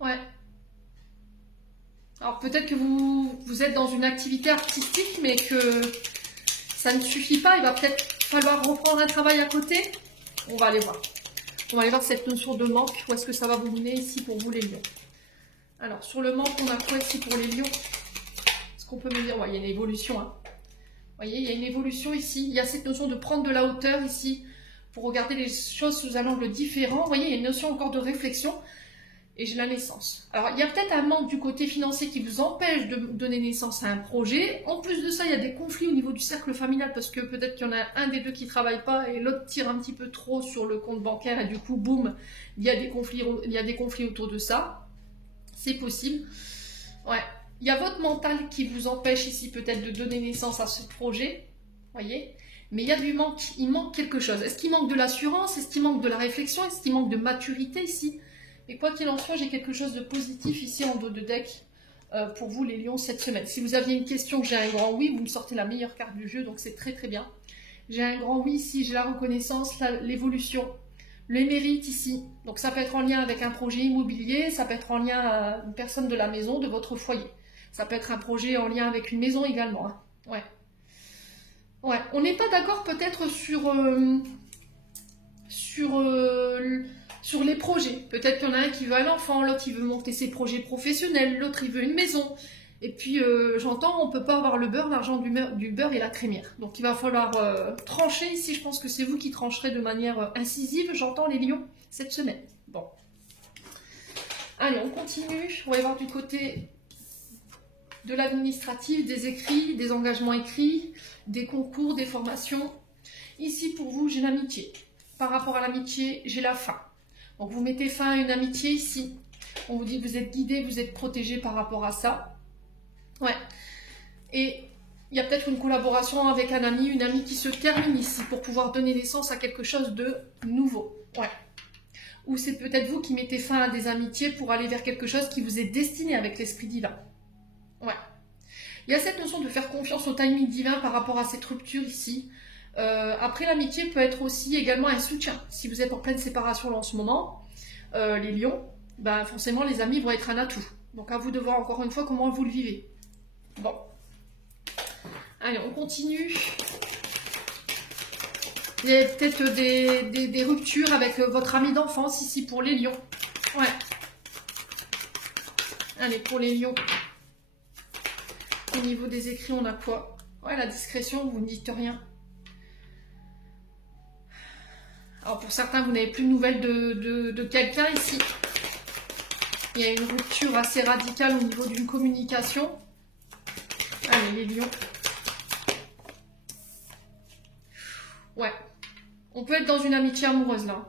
Ouais. Alors peut-être que vous êtes dans une activité artistique mais que ça ne suffit pas. Il va peut-être falloir reprendre un travail à côté. On va aller voir. On va aller voir cette notion de manque. Où est-ce que ça va vous mener ici pour vous les lions? Alors sur le manque, on a quoi ici pour les lions? Est-ce qu'on peut me dire? Ouais, il y a une évolution. Vous voyez, il y a une évolution ici. Il y a cette notion de prendre de la hauteur ici pour regarder les choses sous un angle différent. Vous voyez, il y a une notion encore de réflexion. et j'ai la naissance. Alors, il y a peut-être un manque du côté financier qui vous empêche de donner naissance à un projet. En plus de ça, il y a des conflits au niveau du cercle familial parce que peut-être qu'il y en a un des deux qui ne travaille pas et l'autre tire un petit peu trop sur le compte bancaire et du coup, boum, il y a des conflits autour de ça. C'est possible. Ouais. Il y a votre mental qui vous empêche ici peut-être de donner naissance à ce projet. Voyez ? Mais il y a du manque. Il manque quelque chose. Est-ce qu'il manque de l'assurance? Est-ce qu'il manque de la réflexion? Est-ce qu'il manque de maturité ici? Mais quoi qu'il en soit, j'ai quelque chose de positif ici en dos de deck pour vous les lions cette semaine. Si vous aviez une question, j'ai un grand oui, vous me sortez la meilleure carte du jeu, donc c'est très très bien. J'ai un grand oui ici, j'ai la reconnaissance, l'évolution, le mérite ici. Donc ça peut être en lien avec un projet immobilier, ça peut être en lien à une personne de la maison, de votre foyer. Ça peut être un projet en lien avec une maison également. Hein. Ouais. Ouais, on n'est pas d'accord peut-être sur les projets. Peut-être qu'il y en a un qui veut un enfant, l'autre il veut monter ses projets professionnels, l'autre il veut une maison. Et puis j'entends, on ne peut pas avoir le beurre, l'argent du beurre et la crémière. Donc il va falloir trancher ici. Je pense que c'est vous qui trancherez de manière incisive. J'entends les lions cette semaine. Bon. Allez, on continue. On va y voir du côté de l'administratif, des écrits, des engagements écrits, des concours, des formations. Ici, pour vous, j'ai l'amitié. Par rapport à l'amitié, j'ai la fin. Donc, vous mettez fin à une amitié ici. On vous dit que vous êtes guidé, vous êtes protégé par rapport à ça. Ouais. Et il y a peut-être une collaboration avec un ami, une amie qui se termine ici pour pouvoir donner naissance à quelque chose de nouveau. Ouais. Ou c'est peut-être vous qui mettez fin à des amitiés pour aller vers quelque chose qui vous est destiné avec l'esprit divin. Ouais. Il y a cette notion de faire confiance au timing divin par rapport à cette rupture ici. Après, l'amitié peut être aussi également un soutien. Si vous êtes en pleine séparation en ce moment, les lions, ben forcément les amis vont être un atout. Donc à vous de voir encore une fois comment vous le vivez. Bon. Allez, on continue. Il y a peut-être des ruptures avec votre ami d'enfance ici pour les lions. Ouais. Allez, pour les lions. Au niveau des écrits, on a quoi? Ouais, la discrétion, vous ne dites rien. Alors pour certains, vous n'avez plus de nouvelles de quelqu'un ici. Il y a une rupture assez radicale au niveau d'une communication. Allez, les lions. Ouais. On peut être dans une amitié amoureuse là.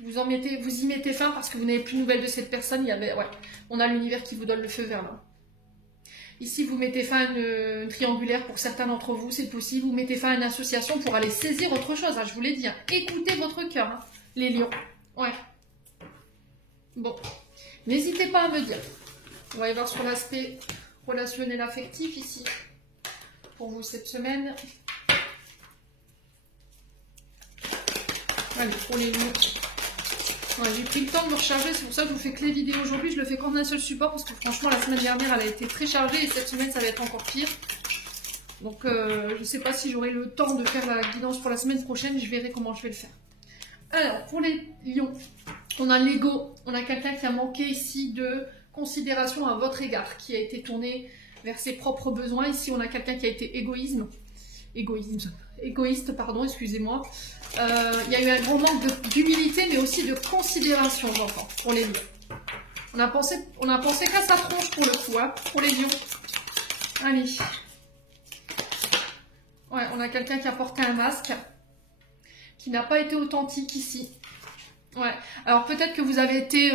Vous y mettez fin parce que vous n'avez plus de nouvelles de cette personne. Ouais. On a l'univers qui vous donne le feu vert là. Ici, vous mettez fin à une triangulaire pour certains d'entre vous, c'est possible. Vous mettez fin à une association pour aller saisir autre chose, hein, je vous l'ai dit. Hein. Écoutez votre cœur, hein, les lions. Ouais. Bon. N'hésitez pas à me dire. On va y voir sur l'aspect relationnel affectif ici. Pour vous cette semaine. Allez, pour les lions. Ouais, j'ai pris le temps de me recharger, c'est pour ça que je vous fais que les vidéos aujourd'hui. Je le fais qu'en un seul support parce que franchement la semaine dernière elle a été très chargée et cette semaine ça va être encore pire. Donc je ne sais pas si j'aurai le temps de faire la guidance pour la semaine prochaine, je verrai comment je vais le faire. Alors pour les lions, on a l'ego, on a quelqu'un qui a manqué ici de considération à votre égard, qui a été tourné vers ses propres besoins. Ici on a quelqu'un qui a été égoïste, pardon, excusez-moi. Il y a eu un gros manque d'humilité, mais aussi de considération, j'entends, pour les lions. On a pensé qu'à sa tronche pour le coup, hein, pour les lions. Allez. Ouais, on a quelqu'un qui a porté un masque, qui n'a pas été authentique ici. Ouais. Alors peut-être que vous avez été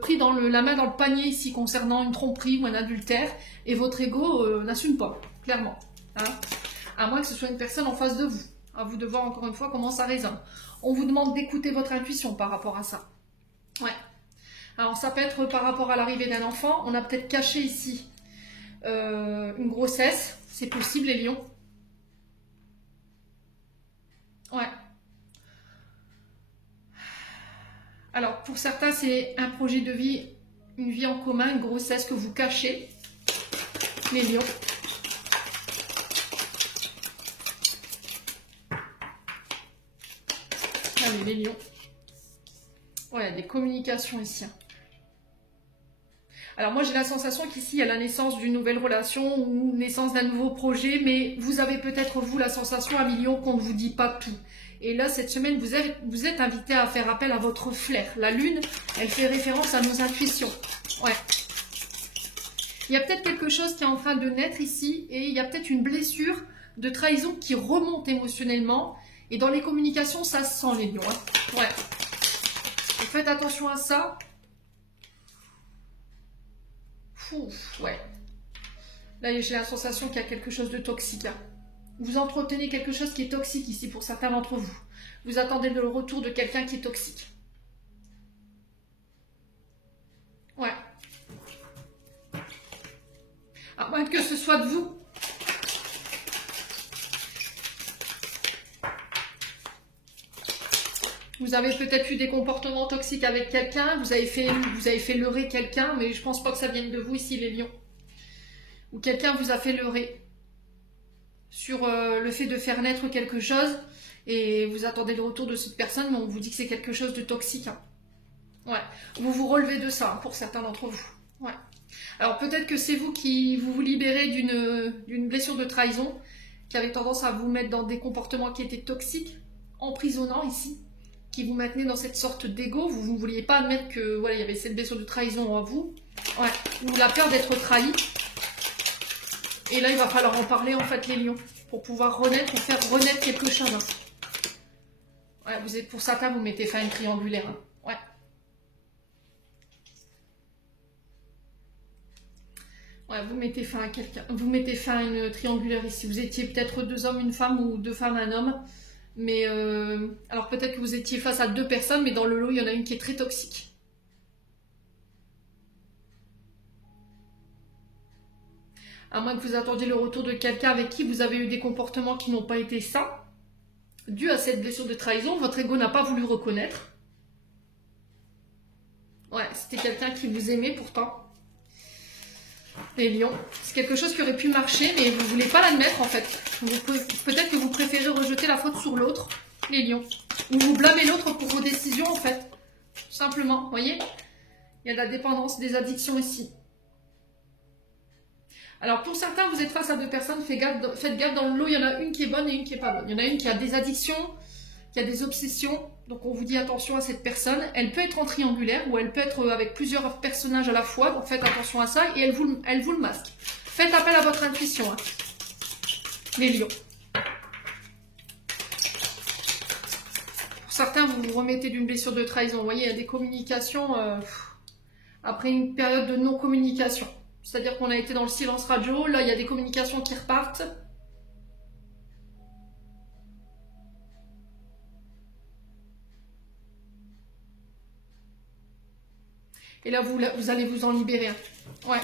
pris dans la main dans le panier ici concernant une tromperie ou un adultère, et votre ego n'assume pas, clairement. Hein. À moins que ce soit une personne en face de vous. À vous de voir encore une fois comment ça résonne. On vous demande d'écouter votre intuition par rapport à ça. Ouais. Alors ça peut être par rapport à l'arrivée d'un enfant. On a peut-être caché ici une grossesse. C'est possible les lions. Ouais. Alors pour certains c'est un projet de vie, une vie en commun, une grossesse que vous cachez. Les lions. Allez, les lions. Ouais, des communications ici. Alors moi j'ai la sensation qu'ici il y a la naissance d'une nouvelle relation ou naissance d'un nouveau projet, mais vous avez peut-être vous la sensation à millions qu'on ne vous dit pas tout. Et là, cette semaine, vous êtes invité à faire appel à votre flair. La lune, elle fait référence à nos intuitions. Ouais. Il y a peut-être quelque chose qui est en train de naître ici et il y a peut-être une blessure de trahison qui remonte émotionnellement. Et dans les communications, ça se sent, les lions. Hein. Ouais. Donc faites attention à ça. Ouf, ouais. Là, j'ai la sensation qu'il y a quelque chose de toxique. Hein. Vous entretenez quelque chose qui est toxique ici pour certains d'entre vous. Vous attendez le retour de quelqu'un qui est toxique. Ouais. À moins que ce soit de vous. Vous avez peut-être eu des comportements toxiques avec quelqu'un, vous avez fait leurrer quelqu'un, mais je pense pas que ça vienne de vous ici, les lions. Ou quelqu'un vous a fait leurrer sur le fait de faire naître quelque chose, et vous attendez le retour de cette personne, mais on vous dit que c'est quelque chose de toxique. Hein. Ouais. Vous vous relevez de ça, hein, pour certains d'entre vous. Ouais. Alors peut-être que c'est vous qui vous libérez d'une blessure de trahison, qui avait tendance à vous mettre dans des comportements qui étaient toxiques, emprisonnants ici, qui vous maintenaient dans cette sorte d'ego. Vous ne vouliez pas admettre que voilà, il y avait cette blessure de trahison en vous, ouais, ou la peur d'être trahi. Et là, il va falloir en parler en fait, les lions, pour pouvoir renaître ou faire renaître quelque chose. Hein. Ouais, vous êtes pour certains, vous mettez fin à une triangulaire. Hein. Ouais. Ouais, vous mettez fin à quelqu'un. Vous mettez fin à une triangulaire ici. Vous étiez peut-être 2 hommes, une femme, ou 2 femmes, un homme. Mais alors peut-être que vous étiez face à 2 personnes, mais dans le lot, il y en a une qui est très toxique. À moins que vous attendiez le retour de quelqu'un avec qui vous avez eu des comportements qui n'ont pas été sains, dû à cette blessure de trahison, votre ego n'a pas voulu reconnaître. Ouais, c'était quelqu'un qui vous aimait pourtant. Les lions, c'est quelque chose qui aurait pu marcher, mais vous ne voulez pas l'admettre en fait. Peut-être que vous préférez rejeter la faute sur l'autre, les lions. Ou vous blâmez l'autre pour vos décisions en fait. Tout simplement, vous voyez. Il y a de la dépendance, des addictions ici. Alors pour certains, vous êtes face à 2 personnes, faites gaffe dans le lot, il y en a une qui est bonne et une qui n'est pas bonne. Il y en a une qui a des addictions, qui a des obsessions, donc on vous dit attention à cette personne. Elle peut être en triangulaire ou elle peut être avec plusieurs personnages à la fois, donc faites attention à ça et elle vous le masque. Faites appel à votre intuition, hein. Les lions. Pour certains, vous vous remettez d'une blessure de trahison. Vous voyez, il y a des communications après une période de non-communication. C'est-à-dire qu'on a été dans le silence radio, là il y a des communications qui repartent. Et là, vous allez vous en libérer. Ouais.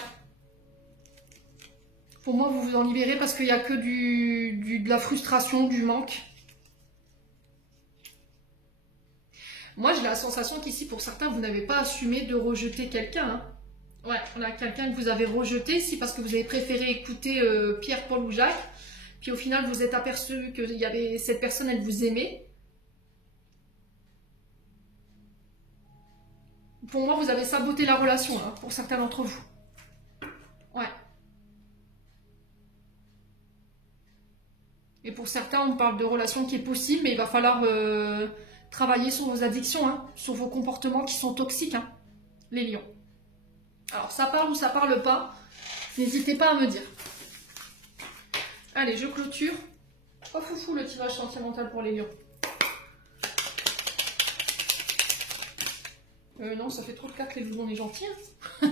Pour moi, vous vous en libérez parce qu'il n'y a que de la frustration, du manque. Moi, j'ai la sensation qu'ici, pour certains, vous n'avez pas assumé de rejeter quelqu'un. Hein. Ouais, on a quelqu'un que vous avez rejeté ici parce que vous avez préféré écouter Pierre, Paul ou Jacques. Puis au final, vous êtes aperçu que cette personne, elle vous aimait. Pour moi, vous avez saboté la relation, hein, pour certains d'entre vous. Ouais. Et pour certains, on parle de relation qui est possible, mais il va falloir travailler sur vos addictions, hein, sur vos comportements qui sont toxiques, hein, les lions. Alors, ça parle ou ça parle pas, n'hésitez pas à me dire. Allez, je clôture. Oh foufou, le tirage sentimental pour les lions. Non, ça fait trop de 4, les loups, on est gentils. Hein.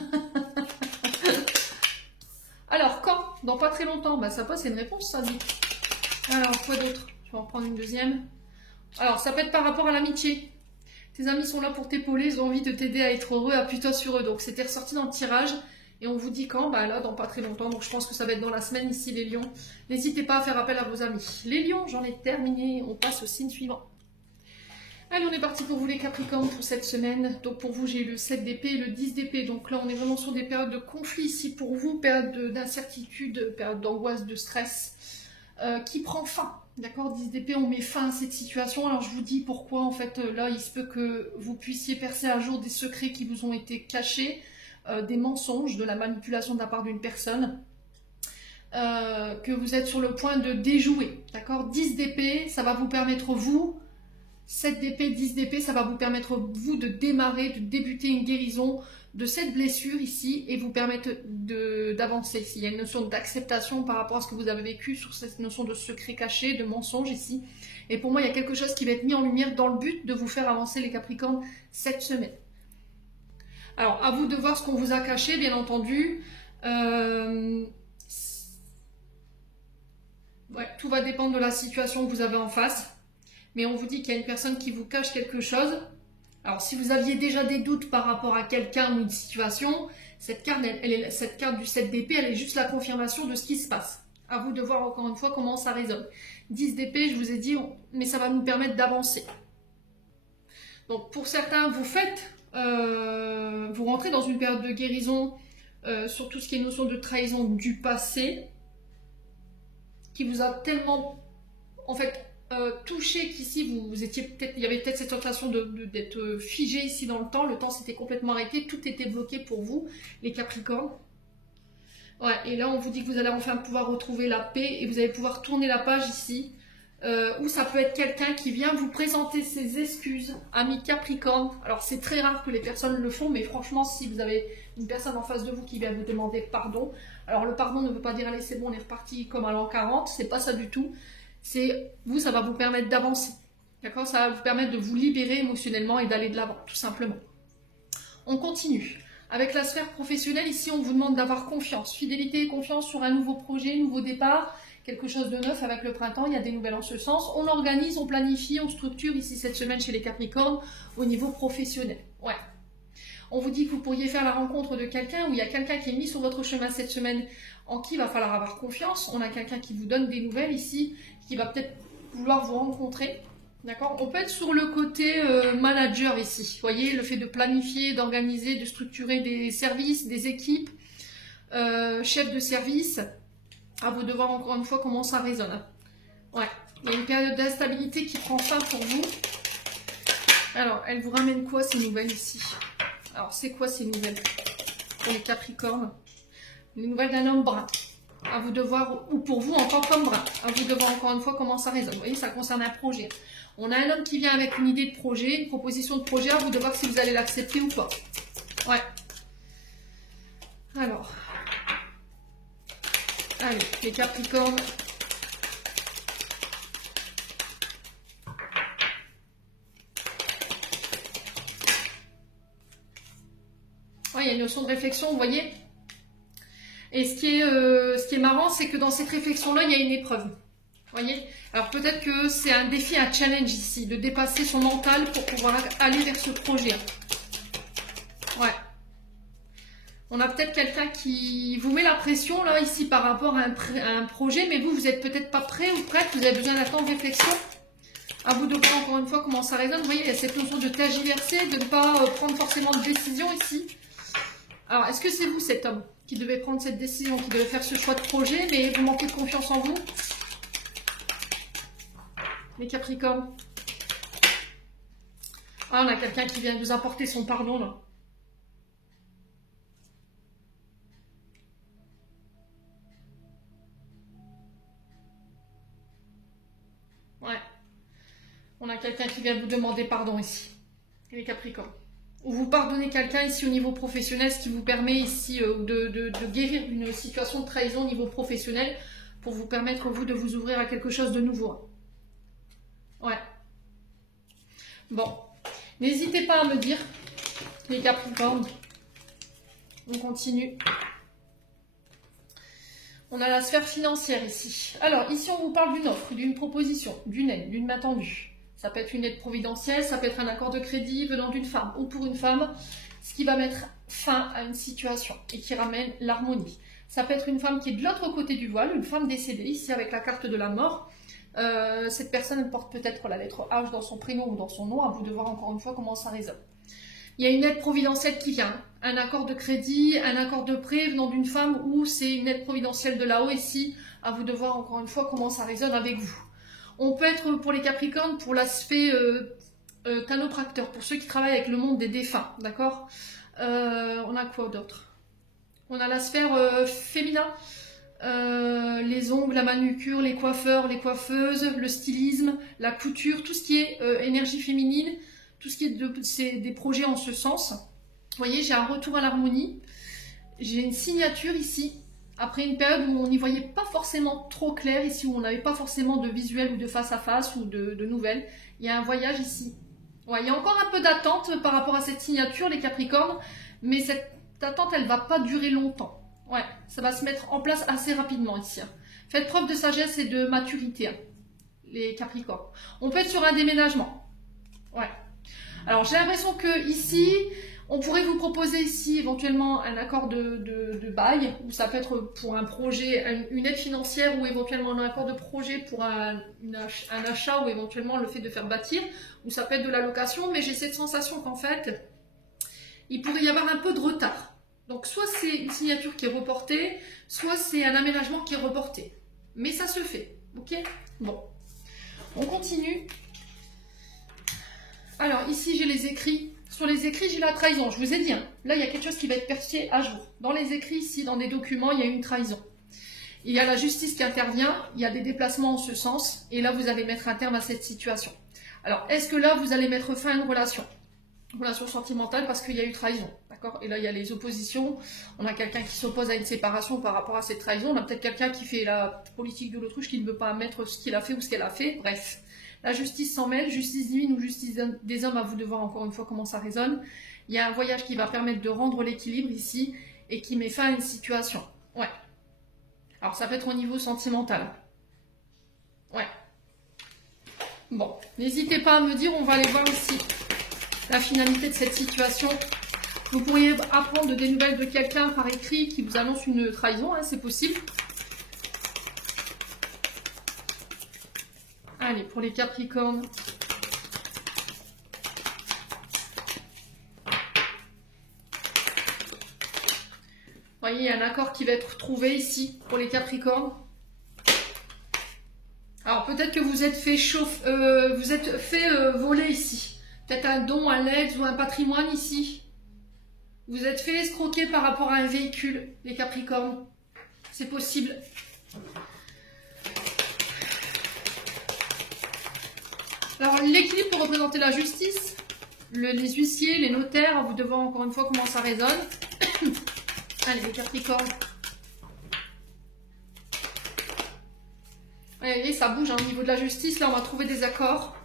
Alors, quand? Dans pas très longtemps. Bah, ça passe, c'est une réponse, ça dit. Alors, quoi d'autre? Je vais en prendre une deuxième. Alors, ça peut être par rapport à l'amitié. Tes amis sont là pour t'épauler, ils ont envie de t'aider à être heureux, appuie-toi sur eux. Donc, c'était ressorti dans le tirage. Et on vous dit quand? Bah là, dans pas très longtemps. Donc, je pense que ça va être dans la semaine ici, les lions. N'hésitez pas à faire appel à vos amis. Les lions, j'en ai terminé. On passe au signe suivant. Allez, on est parti pour vous les Capricornes pour cette semaine. Donc pour vous, j'ai le 7 d'épée et le 10 d'épée. Donc là, on est vraiment sur des périodes de conflit ici pour vous, période d'incertitude, période d'angoisse, de stress, qui prend fin. D'accord, 10 d'épée, on met fin à cette situation. Alors je vous dis pourquoi, en fait, là, il se peut que vous puissiez percer à jour des secrets qui vous ont été cachés, des mensonges, de la manipulation de la part d'une personne. Que vous êtes sur le point de déjouer. D'accord, 10 d'épée, ça va vous permettre, vous, 7 d'épée, 10 d'épée, ça va vous permettre, vous, de démarrer, de débuter une guérison de cette blessure ici et vous permettre d'avancer ici. Il y a une notion d'acceptation par rapport à ce que vous avez vécu sur cette notion de secret caché, de mensonge ici. Et pour moi, il y a quelque chose qui va être mis en lumière dans le but de vous faire avancer les Capricornes cette semaine. Alors, à vous de voir ce qu'on vous a caché, bien entendu. Ouais, tout va dépendre de la situation que vous avez en face. Mais on vous dit qu'il y a une personne qui vous cache quelque chose. Alors, si vous aviez déjà des doutes par rapport à quelqu'un ou une situation, cette carte, cette carte du 7 d'épée, elle est juste la confirmation de ce qui se passe. À vous de voir encore une fois comment ça résonne. 10 d'épée, je vous ai dit, mais ça va nous permettre d'avancer. Donc, pour certains, vous rentrez dans une période de guérison sur tout ce qui est notion de trahison du passé, qui vous a tellement, en fait, touché qu'ici vous étiez peut-être, il y avait peut-être cette sensation d'être figé ici dans le temps s'était complètement arrêté, tout était bloqué pour vous, les Capricornes. Ouais, et là on vous dit que vous allez enfin pouvoir retrouver la paix et vous allez pouvoir tourner la page ici, où ça peut être quelqu'un qui vient vous présenter ses excuses, amis Capricorne. Alors c'est très rare que les personnes le font, mais franchement si vous avez une personne en face de vous qui vient vous demander pardon, alors le pardon ne veut pas dire allez c'est bon on est reparti comme à l'an 40, c'est pas ça du tout. C'est vous, ça va vous permettre d'avancer, d'accord? Ça va vous permettre de vous libérer émotionnellement et d'aller de l'avant, tout simplement. On continue. Avec la sphère professionnelle, ici, on vous demande d'avoir confiance, fidélité et confiance sur un nouveau projet, nouveau départ, quelque chose de neuf avec le printemps, il y a des nouvelles en ce sens. On organise, on planifie, on structure ici cette semaine chez les Capricornes au niveau professionnel. Ouais. On vous dit que vous pourriez faire la rencontre de quelqu'un, où il y a quelqu'un qui est mis sur votre chemin cette semaine, en qui il va falloir avoir confiance. On a quelqu'un qui vous donne des nouvelles ici, qui va peut-être vouloir vous rencontrer. D'accord? On peut être sur le côté manager ici. Vous voyez, le fait de planifier, d'organiser, de structurer des services, des équipes, chef de service. À vous de voir encore une fois comment ça résonne. Ouais, il y a une période d'instabilité qui prend fin pour vous. Alors, elle vous ramène quoi ces nouvelles ici? Alors, c'est quoi ces nouvelles pour les Capricornes? Les nouvelles d'un homme brun. À vous de voir, ou pour vous en tant qu'homme brun, à vous de voir encore une fois comment ça résonne. Vous voyez, ça concerne un projet. On a un homme qui vient avec une idée de projet, une proposition de projet, à vous de voir si vous allez l'accepter ou pas. Ouais. Alors. Allez, les Capricornes. Ouais, il y a une notion de réflexion, vous voyez. Et ce qui est marrant, c'est que dans cette réflexion-là, il y a une épreuve. Vous voyez? Alors peut-être que c'est un défi, un challenge ici, de dépasser son mental pour pouvoir aller vers ce projet. Ouais. On a peut-être quelqu'un qui vous met la pression, là, ici, par rapport à un projet, mais vous n'êtes peut-être pas prêt ou prête, vous avez besoin d'un temps de réflexion. À vous de voir encore une fois comment ça résonne. Vous voyez, il y a cette notion de tergiverser, de ne pas prendre forcément de décision ici. Alors, est-ce que c'est vous, cet homme, qui devait prendre cette décision, qui devait faire ce choix de projet, mais vous manquez de confiance en vous? Les Capricornes. Ah, on a quelqu'un qui vient nous apporter son pardon, là. Ouais. On a quelqu'un qui vient vous demander pardon ici. Les Capricornes. Ou vous pardonnez quelqu'un ici au niveau professionnel, ce qui vous permet ici de guérir d'une situation de trahison au niveau professionnel pour vous permettre, vous, de vous ouvrir à quelque chose de nouveau. Ouais. Bon. N'hésitez pas à me dire, les Capricornes. On continue. On a la sphère financière ici. Alors, ici, on vous parle d'une offre, d'une proposition, d'une aide, d'une main tendue. Ça peut être une aide providentielle, ça peut être un accord de crédit venant d'une femme ou pour une femme, ce qui va mettre fin à une situation et qui ramène l'harmonie. Ça peut être une femme qui est de l'autre côté du voile, une femme décédée, ici avec la carte de la mort. Cette personne porte peut-être la lettre H dans son prénom ou dans son nom, à vous de voir encore une fois comment ça résonne. Il y a une aide providentielle qui vient, un accord de crédit, un accord de prêt venant d'une femme ou c'est une aide providentielle de là-haut ici, à vous de voir encore une fois comment ça résonne avec vous. On peut être pour les Capricornes pour l'aspect tanopracteur, pour ceux qui travaillent avec le monde des défunts, d'accord? On a quoi d'autre? On a la sphère féminin, les ongles, la manucure, les coiffeurs, les coiffeuses, le stylisme, la couture, tout ce qui est énergie féminine, tout ce qui est c'est des projets en ce sens. Vous voyez, j'ai un retour à l'harmonie. J'ai une signature ici. Après une période où on n'y voyait pas forcément trop clair, ici où on n'avait pas forcément de visuel ou de face à face ou de nouvelles, il y a un voyage ici. Ouais, il y a encore un peu d'attente par rapport à cette signature, les Capricornes, mais cette attente, elle va pas durer longtemps. Ouais, ça va se mettre en place assez rapidement ici. Faites preuve de sagesse et de maturité, les Capricornes. On peut être sur un déménagement. Ouais. Alors, j'ai l'impression que ici, on pourrait vous proposer ici éventuellement un accord de bail, ou ça peut être pour un projet, une aide financière, ou éventuellement un accord de projet pour un achat, ou éventuellement le fait de faire bâtir, ou ça peut être de la location, mais j'ai cette sensation qu'en fait, il pourrait y avoir un peu de retard. Donc soit c'est une signature qui est reportée, soit c'est un aménagement qui est reporté. Mais ça se fait, ok? Bon, on continue. Alors ici j'ai les écrits. Sur les écrits, j'ai la trahison. Je vous ai dit, hein, là, il y a quelque chose qui va être perçu à jour. Dans les écrits, ici, dans des documents, il y a une trahison. Il y a la justice qui intervient, il y a des déplacements en ce sens, et là, vous allez mettre un terme à cette situation. Alors, est-ce que là, vous allez mettre fin à une relation sentimentale parce qu'il y a eu trahison, d'accord? Et là, il y a les oppositions. On a quelqu'un qui s'oppose à une séparation par rapport à cette trahison. On a peut-être quelqu'un qui fait la politique de l'autruche, qui ne veut pas mettre ce qu'il a fait ou ce qu'elle a fait. Bref. La justice s'en mêle, justice divine ou justice des hommes, à vous de voir encore une fois comment ça résonne. Il y a un voyage qui va permettre de rendre l'équilibre ici et qui met fin à une situation. Ouais. Alors ça peut être au niveau sentimental. Ouais. Bon, n'hésitez pas à me dire, on va aller voir ici la finalité de cette situation. Vous pourriez apprendre des nouvelles de quelqu'un par écrit qui vous annonce une trahison, hein, c'est possible. Allez, pour les Capricornes. Vous voyez, il y a un accord qui va être trouvé ici pour les Capricornes. Alors, peut-être que vous êtes fait voler ici. Peut-être un don, un legs ou un patrimoine ici. Vous êtes fait escroquer par rapport à un véhicule, les Capricornes. C'est possible. Alors, l'équilibre pour représenter la justice, les huissiers, les notaires, vous devez encore une fois comment ça résonne. Allez, les Capricornes. Allez, ça bouge hein, au niveau de la justice. Là, on va trouver des accords.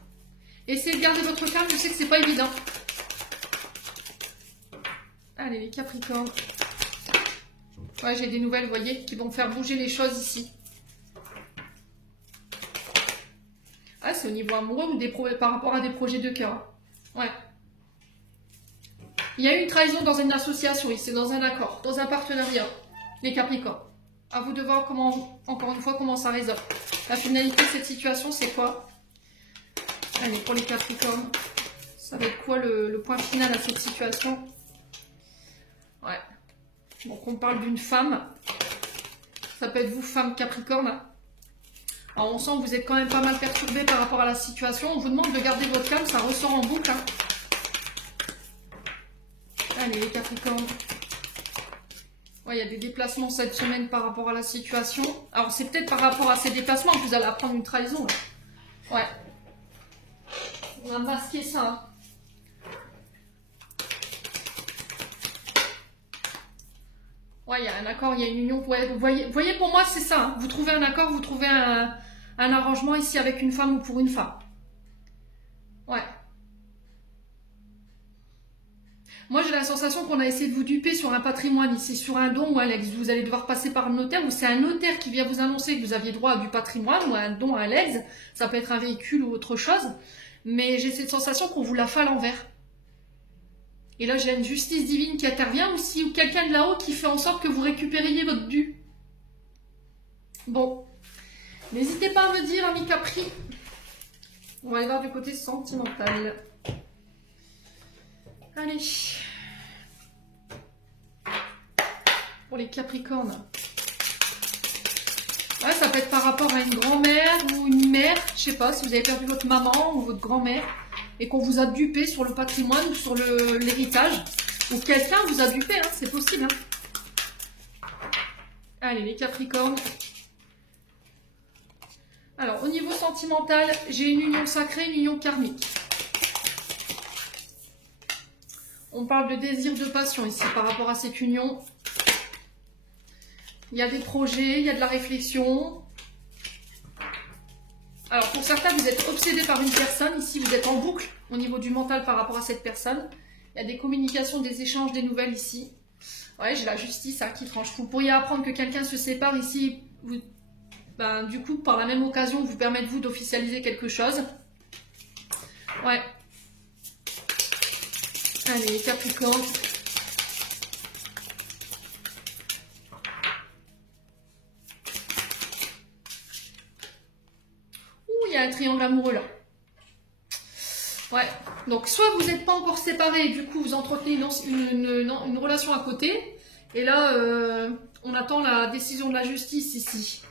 Essayez de garder votre calme, je sais que c'est pas évident. Allez, les Capricornes. Ouais, j'ai des nouvelles, vous voyez, qui vont faire bouger les choses ici. Ah, c'est au niveau amoureux ou par rapport à des projets de cœur. Ouais. Il y a eu une trahison dans une association ici, dans un accord, dans un partenariat. Les Capricornes. À vous de voir comment, encore une fois, comment ça résonne. La finalité de cette situation, c'est quoi? Allez, pour les Capricornes. Ça va être quoi le point final à cette situation? Ouais. Donc, on parle d'une femme. Ça peut être vous, femme Capricorne. Hein. Alors, on sent que vous êtes quand même pas mal perturbé par rapport à la situation. On vous demande de garder votre calme, ça ressort en boucle. Hein. Allez, les Capricornes. Ouais, il y a des déplacements cette semaine par rapport à la situation. Alors, c'est peut-être par rapport à ces déplacements que vous allez apprendre une trahison. Là. Ouais. On va masquer ça. Hein. Ouais, il y a un accord, il y a une union. Ouais, vous voyez, pour moi, c'est ça. Hein. Vous trouvez un accord, vous trouvez un arrangement ici avec une femme ou pour une femme. Ouais. Moi, j'ai la sensation qu'on a essayé de vous duper sur un patrimoine ici, sur un don ou un legs. Vous allez devoir passer par le notaire ou c'est un notaire qui vient vous annoncer que vous aviez droit à du patrimoine ou à un don, un legs. Ça peut être un véhicule ou autre chose. Mais j'ai cette sensation qu'on vous la fait à l'envers. Et là, j'ai une justice divine qui intervient aussi, ou quelqu'un de là-haut qui fait en sorte que vous récupériez votre dû. Bon. N'hésitez pas à me dire, ami Capri. On va aller voir du côté sentimental. Allez. Pour les Capricornes. Ouais, ça peut être par rapport à une grand-mère ou une mère. Je sais pas, si vous avez perdu votre maman ou votre grand-mère et qu'on vous a dupé sur le patrimoine ou sur l'héritage. Ou quelqu'un vous a dupé, hein, c'est possible. Hein. Allez, les Capricornes. sentimental, j'ai une union sacrée, une union karmique. On parle de désir, de passion ici par rapport à cette union. Il y a des projets, il y a de la réflexion. Alors pour certains, vous êtes obsédé par une personne. Ici, vous êtes en boucle au niveau du mental par rapport à cette personne. Il y a des communications, des échanges, des nouvelles ici. Ouais, j'ai la justice hein, qui tranche. Vous pourriez apprendre que quelqu'un se sépare ici. Vous, ben, du coup, par la même occasion, vous permettre vous d'officialiser quelque chose. Ouais. Allez, Capricorne. Il y a un triangle amoureux là. Ouais, donc soit vous n'êtes pas encore séparés, du coup vous entretenez une relation à côté, et là on attend la décision de la justice ici,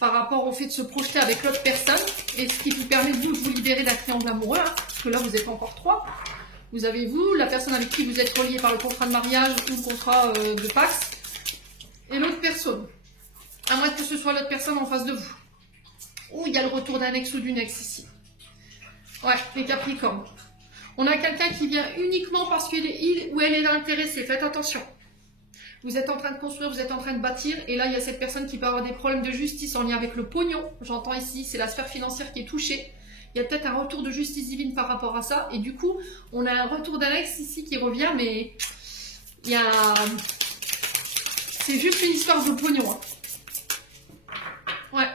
par rapport au fait de se projeter avec l'autre personne, et ce qui vous permet de vous libérer d'un triangle amoureux, hein, parce que là vous êtes encore trois. Vous avez vous, la personne avec qui vous êtes relié par le contrat de mariage ou le contrat de Pax, et l'autre personne, à moins que ce soit l'autre personne en face de vous. Ou il y a le retour d'un ex ou d'une ex ici. Ouais, les Capricornes. On a quelqu'un qui vient uniquement parce qu'il ou elle est intéressée. Faites attention. Vous êtes en train de construire, vous êtes en train de bâtir. Et là, il y a cette personne qui peut avoir des problèmes de justice en lien avec le pognon. J'entends ici, c'est la sphère financière qui est touchée. Il y a peut-être un retour de justice divine par rapport à ça. Et du coup, on a un retour d'un ex ici qui revient. Mais il y a... c'est juste une histoire de pognon. Hein. Ouais.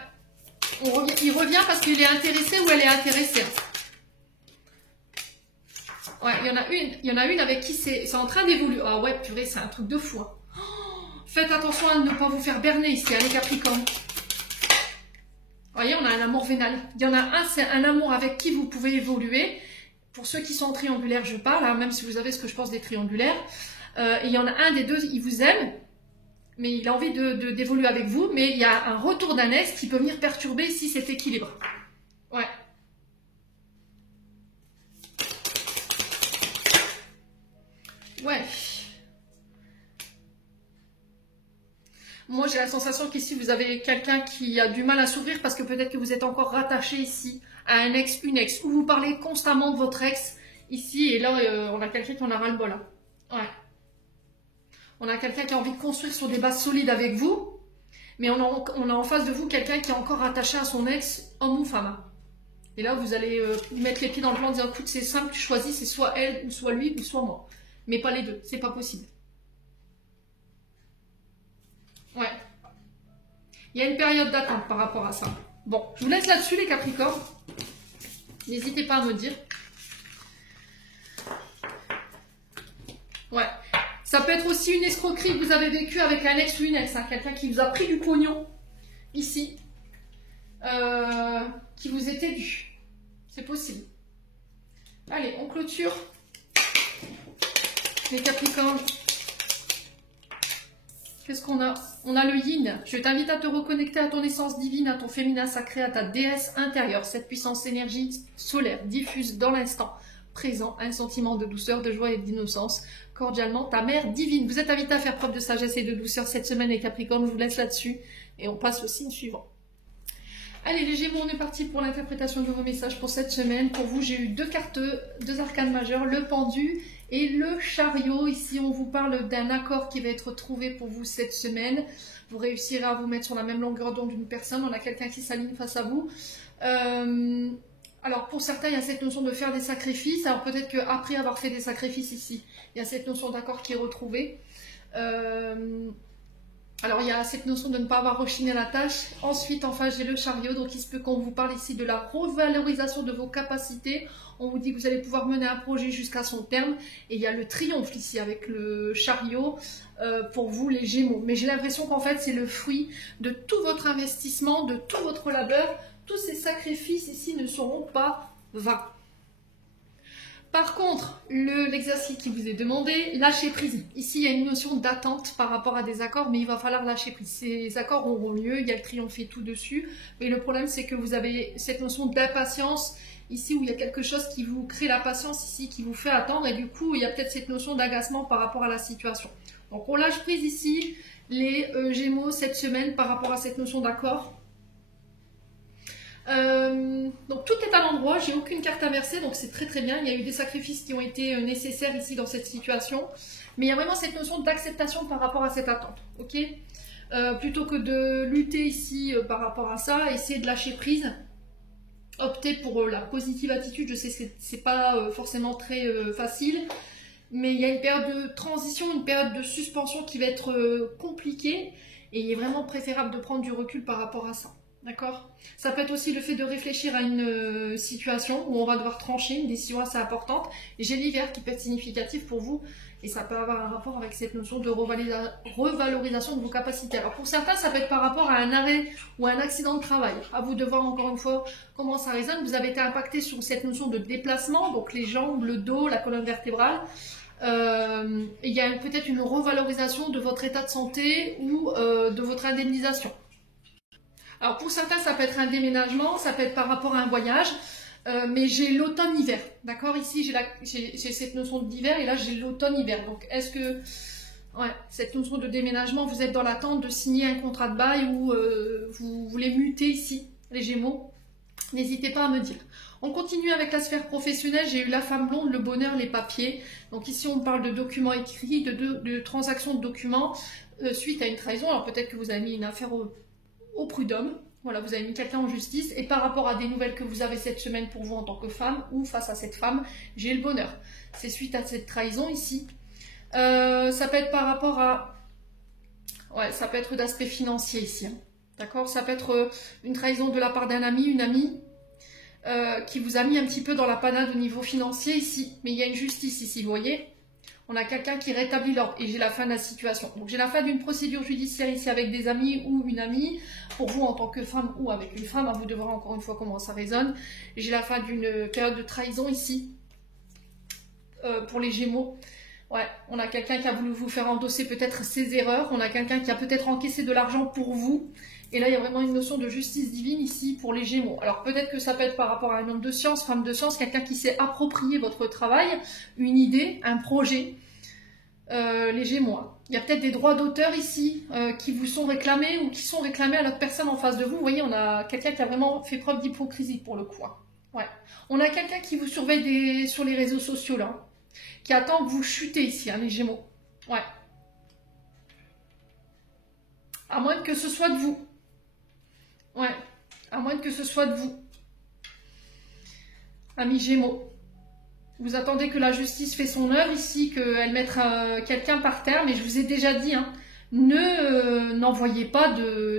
Il revient parce qu'il est intéressé ou elle est intéressée. Ouais, il y en a une avec qui c'est en train d'évoluer. Ah ouais, purée, c'est un truc de fou. Hein. Oh, faites attention à ne pas vous faire berner ici, hein, les Capricornes. Vous voyez, on a un amour vénal. Il y en a un, c'est un amour avec qui vous pouvez évoluer. Pour ceux qui sont en triangulaire, je parle, hein, même si vous savez ce que je pense des triangulaires. Et il y en a un des deux, il vous aime. Mais il a envie d'évoluer avec vous, mais il y a un retour d'un ex qui peut venir perturber si cet équilibre. Ouais. Ouais. Moi, j'ai la sensation qu'ici, vous avez quelqu'un qui a du mal à s'ouvrir parce que peut-être que vous êtes encore rattaché ici à un ex, une ex, ou vous parlez constamment de votre ex ici, et là, on a quelqu'un qui en a ras-le-bol. Là. Ouais. On a quelqu'un qui a envie de construire sur des bases solides avec vous, mais on a en face de vous quelqu'un qui est encore attaché à son ex, homme ou femme. Et là, vous allez mettre les pieds dans le plan en disant, écoute, c'est simple, tu choisis, c'est soit elle, ou soit lui, ou soit moi. Mais pas les deux, c'est pas possible. Ouais. Il y a une période d'attente par rapport à ça. Bon, je vous laisse là-dessus les Capricornes. N'hésitez pas à me dire. Ouais. Ça peut être aussi une escroquerie que vous avez vécue avec un ex ou une ex. Hein, quelqu'un qui vous a pris du pognon, ici, qui vous était dû. C'est possible. Allez, on clôture. Les Capricornes. Qu'est-ce qu'on a? On a le yin. Je t'invite à te reconnecter à ton essence divine, à ton féminin sacré, à ta déesse intérieure. Cette puissance énergie solaire diffuse dans l'instant présent un sentiment de douceur, de joie et d'innocence. Cordialement, ta mère divine. Vous êtes invité à faire preuve de sagesse et de douceur cette semaine, les Capricornes. Je vous laisse là-dessus. Et on passe au signe suivant. Allez les Gémeaux, on est parti pour l'interprétation de vos messages pour cette semaine. Pour vous, j'ai eu deux cartes, deux arcanes majeures, le pendu et le chariot. Ici, on vous parle d'un accord qui va être trouvé pour vous cette semaine. Vous réussirez à vous mettre sur la même longueur d'onde d'une personne. On a quelqu'un qui s'aligne face à vous. Alors, pour certains, il y a cette notion de faire des sacrifices. Alors, peut-être qu'après avoir fait des sacrifices ici, il y a cette notion d'accord qui est retrouvée. Alors, il y a cette notion de ne pas avoir rechigné à la tâche. Ensuite, enfin, j'ai le chariot. Donc, il se peut qu'on vous parle ici de la revalorisation de vos capacités. On vous dit que vous allez pouvoir mener un projet jusqu'à son terme. Et il y a le triomphe ici avec le chariot pour vous, les Gémeaux. Mais j'ai l'impression qu'en fait, c'est le fruit de tout votre investissement, de tout votre labeur. Tous ces sacrifices ici ne seront pas vains. Par contre, l'exercice qui vous est demandé, lâcher prise. Ici, il y a une notion d'attente par rapport à des accords, mais il va falloir lâcher prise. Ces accords auront lieu, il y a le triomphe et tout dessus. Mais le problème, c'est que vous avez cette notion d'impatience ici, où il y a quelque chose qui vous crée la patience ici, qui vous fait attendre. Et du coup, il y a peut-être cette notion d'agacement par rapport à la situation. Donc, on lâche prise ici, les Gémeaux, cette semaine, par rapport à cette notion d'accord. Donc tout est à l'endroit, j'ai aucune carte inversée, donc c'est très très bien. Il y a eu des sacrifices qui ont été nécessaires ici dans cette situation. Mais il y a vraiment cette notion d'acceptation par rapport à cette attente. Ok, plutôt que de lutter ici par rapport à ça, essayer de lâcher prise. Opter pour la positive attitude, je sais que c'est pas forcément très facile. Mais il y a une période de transition, une période de suspension qui va être compliquée. Et il est vraiment préférable de prendre du recul par rapport à ça. D'accord? Ça peut être aussi le fait de réfléchir à une situation où on va devoir trancher une décision assez importante. Et j'ai l'hiver qui peut être significatif pour vous. Et ça peut avoir un rapport avec cette notion de revalorisation de vos capacités. Alors pour certains, ça peut être par rapport à un arrêt ou un accident de travail. À vous de voir encore une fois comment ça résonne. Vous avez été impacté sur cette notion de déplacement, donc les jambes, le dos, la colonne vertébrale. Il y a peut-être une revalorisation de votre état de santé ou de votre indemnisation. Alors pour certains, ça peut être un déménagement, ça peut être par rapport à un voyage, mais j'ai l'automne-hiver, d'accord? Ici, j'ai cette notion d'hiver et là, j'ai l'automne-hiver. Donc, est-ce que, ouais, cette notion de déménagement, vous êtes dans l'attente de signer un contrat de bail ou vous voulez muter ici, les Gémeaux? N'hésitez pas à me dire. On continue avec la sphère professionnelle. J'ai eu la femme blonde, le bonheur, les papiers. Donc ici, on parle de documents écrits, de transactions de documents suite à une trahison. Alors peut-être que vous avez mis une affaire au prud'homme. Voilà, vous avez mis quelqu'un en justice. Et par rapport à des nouvelles que vous avez cette semaine pour vous en tant que femme ou face à cette femme, j'ai le bonheur. C'est suite à cette trahison ici. Ça peut être par rapport à... Ouais, ça peut être d'aspect financier ici. Hein. D'accord? Ça peut être une trahison de la part d'un ami, une amie. Qui vous a mis un petit peu dans la panade au niveau financier ici. Mais il y a une justice ici, vous voyez. On a quelqu'un qui rétablit l'ordre et j'ai la fin de la situation. Donc j'ai la fin d'une procédure judiciaire ici avec des amis ou une amie. Pour vous en tant que femme ou avec une femme, à vous de voir encore une fois comment ça résonne. J'ai la fin d'une période de trahison ici. Pour les Gémeaux. Ouais, on a quelqu'un qui a voulu vous faire endosser peut-être ses erreurs. On a quelqu'un qui a peut-être encaissé de l'argent pour vous. Et là, il y a vraiment une notion de justice divine ici pour les Gémeaux. Alors peut-être que ça peut être par rapport à un homme de science, femme de science, quelqu'un qui s'est approprié votre travail, une idée, un projet. Les Gémeaux. Il y a peut-être des droits d'auteur ici qui vous sont réclamés ou qui sont réclamés à l'autre personne en face de vous. Vous voyez, on a quelqu'un qui a vraiment fait preuve d'hypocrisie pour le coup. Hein. Ouais. On a quelqu'un qui vous surveille sur les réseaux sociaux là, qui attend que vous chutez ici, hein, les Gémeaux. Ouais. À moins que ce soit de vous. Ouais, à moins que ce soit de vous. Amis Gémeaux, vous attendez que la justice fait son œuvre ici, qu'elle mette quelqu'un par terre, mais je vous ai déjà dit, hein, n'envoyez pas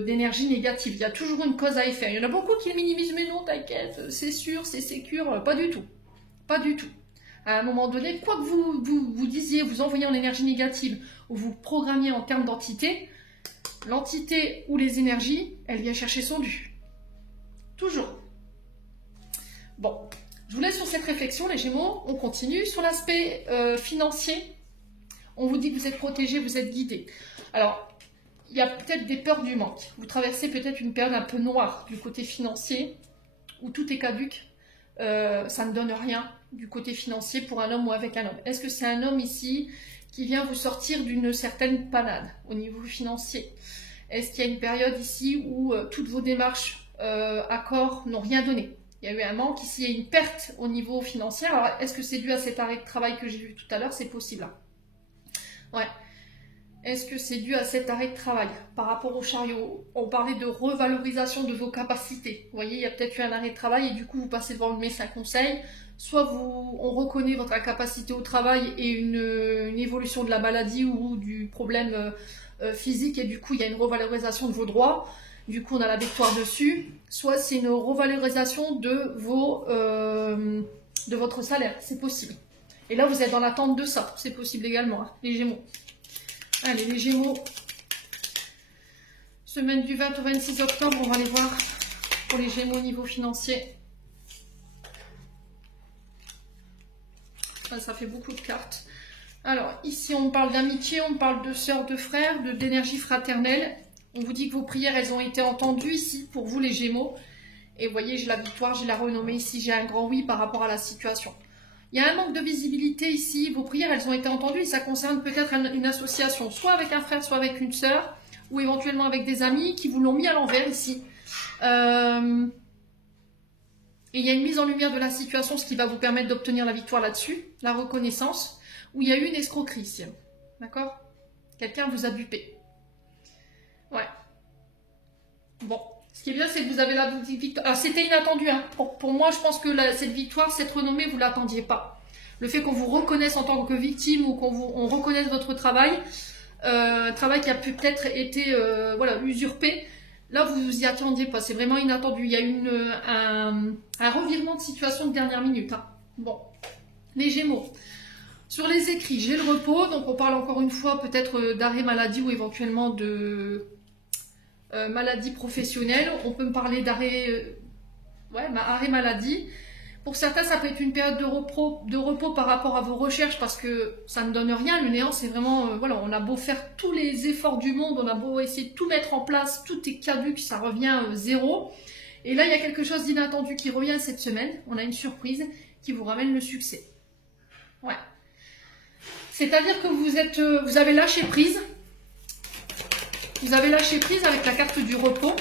d'énergie négative. Il y a toujours une cause à effet. Il y en a beaucoup qui le minimisent, mais non, t'inquiète, c'est sûr, c'est sécure. Pas du tout. Pas du tout. À un moment donné, quoi que vous disiez, vous envoyez en énergie négative, ou vous programmiez en termes d'entité, l'entité ou les énergies, elle vient chercher son dû. Toujours. Bon, je vous laisse sur cette réflexion, les Gémeaux. On continue. Sur l'aspect financier, on vous dit que vous êtes protégé, vous êtes guidé. Alors, il y a peut-être des peurs du manque. Vous traversez peut-être une période un peu noire du côté financier, où tout est caduc. Ça ne donne rien du côté financier pour un homme ou avec un homme. Est-ce que c'est un homme ici qui vient vous sortir d'une certaine panade au niveau financier? Est-ce qu'il y a une période ici où toutes vos démarches, accords n'ont rien donné? Il y a eu un manque, ici il y a une perte au niveau financier. Alors est-ce que c'est dû à cet arrêt de travail que j'ai vu tout à l'heure? C'est possible. Hein. Ouais. Est-ce que c'est dû à cet arrêt de travail? Par rapport au chariot, on parlait de revalorisation de vos capacités. Vous voyez, il y a peut-être eu un arrêt de travail et du coup vous passez devant le médecin conseil. Soit on reconnaît votre incapacité au travail et une évolution de la maladie ou du problème physique et du coup il y a une revalorisation de vos droits. Du coup on a la victoire dessus. Soit c'est une revalorisation de votre salaire. C'est possible. Et là vous êtes dans l'attente de ça. C'est possible également, hein, les Gémeaux. Allez, les Gémeaux, semaine du 20 au 26 octobre, on va les voir pour les Gémeaux au niveau financier. Ça fait beaucoup de cartes. Alors, ici, on parle d'amitié, on parle de sœurs, de frères, d'énergie fraternelle. On vous dit que vos prières, elles ont été entendues ici, pour vous, les Gémeaux. Et vous voyez, j'ai la victoire, j'ai la renommée ici, j'ai un grand oui par rapport à la situation. Il y a un manque de visibilité ici, vos prières elles ont été entendues et ça concerne peut-être une association, soit avec un frère, soit avec une sœur, ou éventuellement avec des amis qui vous l'ont mis à l'envers ici. Et il y a une mise en lumière de la situation, ce qui va vous permettre d'obtenir la victoire là-dessus, la reconnaissance, où il y a eu une escroquerie ici. D'accord? Quelqu'un vous a dupé. Ouais. Bon. Ce qui est bien, c'est que vous avez la victoire. Alors, c'était inattendu. Hein. Pour moi, je pense que cette victoire, cette renommée, vous ne l'attendiez pas. Le fait qu'on vous reconnaisse en tant que victime ou qu'on reconnaisse votre travail, travail qui a peut-être été voilà, usurpé, là, vous vous y attendiez pas. C'est vraiment inattendu. Il y a eu un revirement de situation de dernière minute. Hein. Bon. Les Gémeaux. Sur les écrits, j'ai le repos. Donc, on parle encore une fois peut-être d'arrêt maladie ou éventuellement de... maladie professionnelle, on peut me parler d'arrêt arrêt maladie. Pour certains, ça peut être une période de repos par rapport à vos recherches parce que ça ne donne rien. Le néant, c'est vraiment, voilà, on a beau faire tous les efforts du monde, on a beau essayer de tout mettre en place, tout est caduc, ça revient zéro. Et là, il y a quelque chose d'inattendu qui revient cette semaine. On a une surprise qui vous ramène le succès. Ouais. C'est-à-dire que vous avez lâché prise. Vous avez lâché prise avec la carte du repos.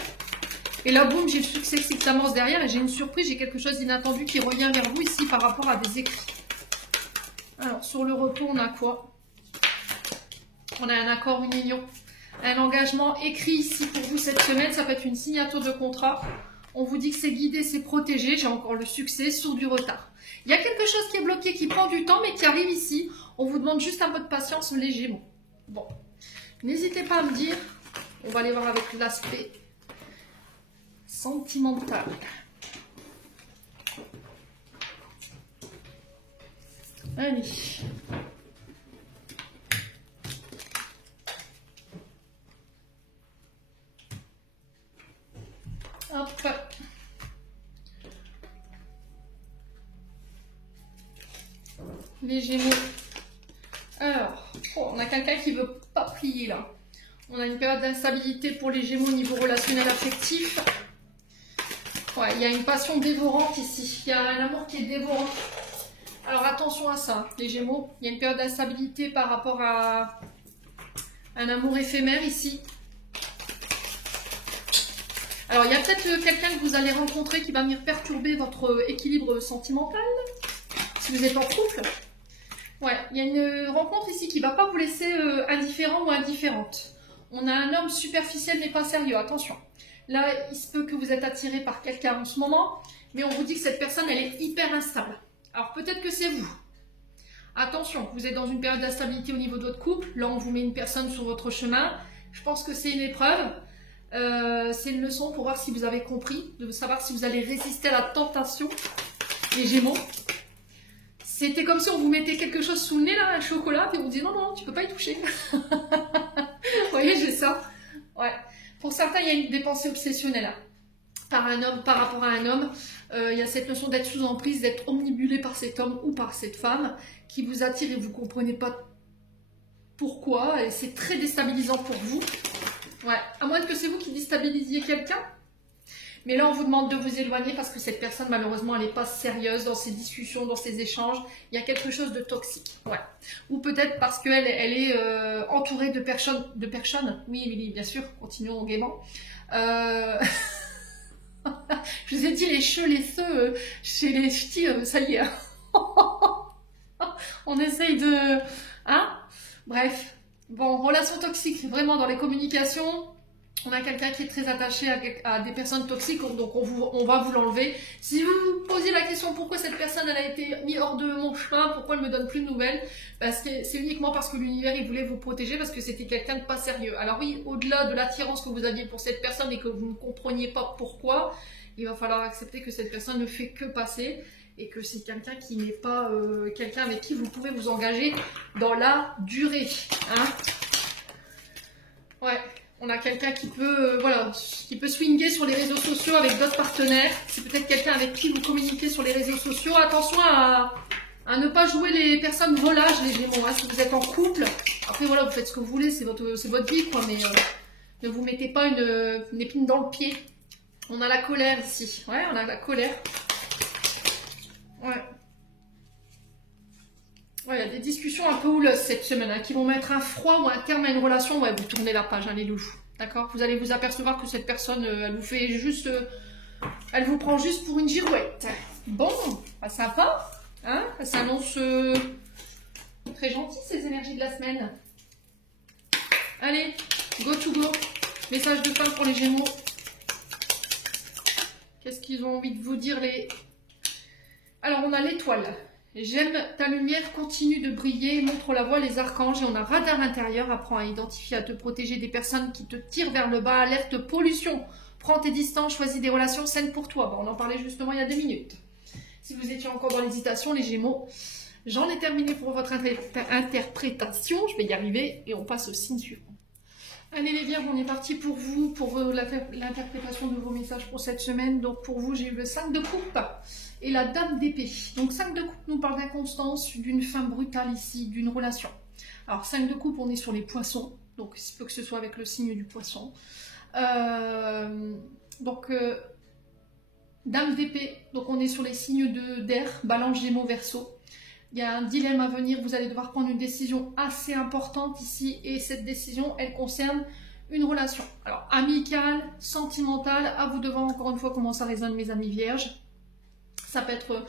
Et là, boum, j'ai le succès qui s'amorce derrière. Et j'ai une surprise, j'ai quelque chose d'inattendu qui revient vers vous ici par rapport à des écrits. Alors, sur le repos, on a quoi? On a un accord, une union. Un engagement écrit ici pour vous cette semaine. Ça peut être une signature de contrat. On vous dit que c'est guidé, c'est protégé. J'ai encore le succès sur du retard. Il y a quelque chose qui est bloqué, qui prend du temps, mais qui arrive ici. On vous demande juste un peu de patience, les Gémeaux. Bon. N'hésitez pas à me dire... On va aller voir avec l'aspect sentimental. Allez. Hop. Les Gémeaux. Alors, on a quelqu'un qui ne veut pas plier là. On a une période d'instabilité pour les Gémeaux au niveau relationnel affectif. Ouais, il y a une passion dévorante ici. Il y a un amour qui est dévorant. Alors attention à ça, les Gémeaux. Il y a une période d'instabilité par rapport à un amour éphémère ici. Alors il y a peut-être quelqu'un que vous allez rencontrer qui va venir perturber votre équilibre sentimental. Si vous êtes en couple. Ouais, il y a une rencontre ici qui ne va pas vous laisser indifférent ou indifférente. On a un homme superficiel mais pas sérieux, attention. Là, il se peut que vous êtes attiré par quelqu'un en ce moment, mais on vous dit que cette personne, elle est hyper instable. Alors peut-être que c'est vous. Attention, vous êtes dans une période d'instabilité au niveau de votre couple. Là, on vous met une personne sur votre chemin. Je pense que c'est une épreuve. C'est une leçon pour voir si vous avez compris, de savoir si vous allez résister à la tentation. Les Gémeaux. C'était comme si on vous mettait quelque chose sous le nez, là, un chocolat, et on vous dit non, non, tu peux pas y toucher. Vous voyez, j'ai ça. Ouais. Pour certains, il y a des pensées obsessionnelles. Hein. Par rapport à un homme, il y a cette notion d'être sous emprise, d'être omnibulé par cet homme ou par cette femme qui vous attire et vous ne comprenez pas pourquoi. Et c'est très déstabilisant pour vous. Ouais. À moins que c'est vous qui déstabilisiez quelqu'un. Mais là, on vous demande de vous éloigner parce que cette personne, malheureusement, elle n'est pas sérieuse dans ses discussions, dans ses échanges. Il y a quelque chose de toxique. Ouais. Ou peut-être parce qu'elle est entourée de personnes. Oui, Émilie, bien sûr. Continuons gaiement. Je vous ai dit les cheveux, les feux chez les ch'tis, ça y est. On essaye de... Hein? Bref. Bon, relation toxique, vraiment dans les communications... On a quelqu'un qui est très attaché à des personnes toxiques, donc on va vous l'enlever. Si vous vous posez la question pourquoi cette personne elle a été mise hors de mon chemin, pourquoi elle ne me donne plus de nouvelles, c'est uniquement parce que l'univers il voulait vous protéger, parce que c'était quelqu'un de pas sérieux. Alors oui, au-delà de l'attirance que vous aviez pour cette personne et que vous ne compreniez pas pourquoi, il va falloir accepter que cette personne ne fait que passer et que c'est quelqu'un qui n'est pas quelqu'un avec qui vous pouvez vous engager dans la durée. Hein? Ouais. On a quelqu'un qui peut, qui peut swinguer sur les réseaux sociaux avec d'autres partenaires. C'est peut-être quelqu'un avec qui vous communiquez sur les réseaux sociaux. Attention à ne pas jouer les personnes volages, les Gémeaux. Hein, si vous êtes en couple, après voilà, vous faites ce que vous voulez, c'est votre vie, quoi. Mais ne vous mettez pas une épine dans le pied. On a la colère ici. Ouais, on a la colère. Ouais. Ouais, il y a des discussions un peu houleuses cette semaine hein, qui vont mettre un froid ou un terme à une relation. Ouais, vous tournez la page, hein, les loulous. D'accord? Vous allez vous apercevoir que cette personne, elle vous fait juste Elle vous prend juste pour une girouette. Bon, pas sympa. Hein, ça s'annonce très gentil, ces énergies de la semaine. Allez, go to go. Message de fin pour les Gémeaux. Qu'est-ce qu'ils ont envie de vous dire les... Alors, on a l'étoile. J'aime ta lumière, continue de briller, montre la voie, les archanges. Et on a radar intérieur, apprends à identifier, à te protéger des personnes qui te tirent vers le bas. Alerte pollution. Prends tes distances, choisis des relations saines pour toi. Bon, on en parlait justement il y a 2 minutes. Si vous étiez encore dans l'hésitation, les Gémeaux, j'en ai terminé pour votre interprétation. Je vais y arriver et on passe au signe suivant. Allez les Vierges, on est parti pour vous, pour l'interprétation de vos messages pour cette semaine. Donc pour vous, j'ai eu le 5 de coupe et la dame d'épée. Donc 5 de coupe nous parle d'inconstance, d'une fin brutale ici, d'une relation. Alors 5 de coupe, on est sur les poissons, donc il se peut que ce soit avec le signe du poisson. Dame d'épée, donc on est sur les signes d'air, Balance, Gémeaux, Verseau. Il y a un dilemme à venir, vous allez devoir prendre une décision assez importante ici, et cette décision, elle concerne une relation. Alors, amicale, sentimentale, à vous de voir encore une fois comment ça résonne, mes amis vierges. Ça peut être,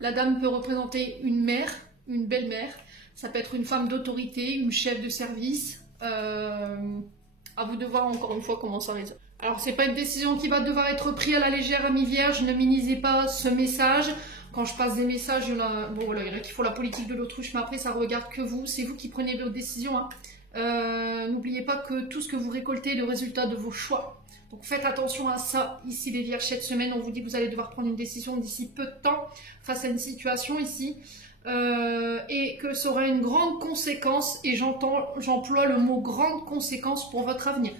la dame peut représenter une mère, une belle-mère, ça peut être une femme d'autorité, une chef de service, à vous de voir encore une fois comment ça résonne. Alors, c'est pas une décision qui va devoir être prise à la légère, amis vierges, ne minimisez pas ce message. Quand je passe des messages, il y en a qui font la politique de l'autruche, mais après, ça ne regarde que vous. C'est vous qui prenez vos décisions. Hein. N'oubliez pas que tout ce que vous récoltez est le résultat de vos choix. Donc, faites attention à ça. Ici, les Vierges, cette semaine, on vous dit que vous allez devoir prendre une décision d'ici peu de temps face à une situation ici. Et que ça aura une grande conséquence. Et j'emploie le mot grande conséquence pour votre avenir.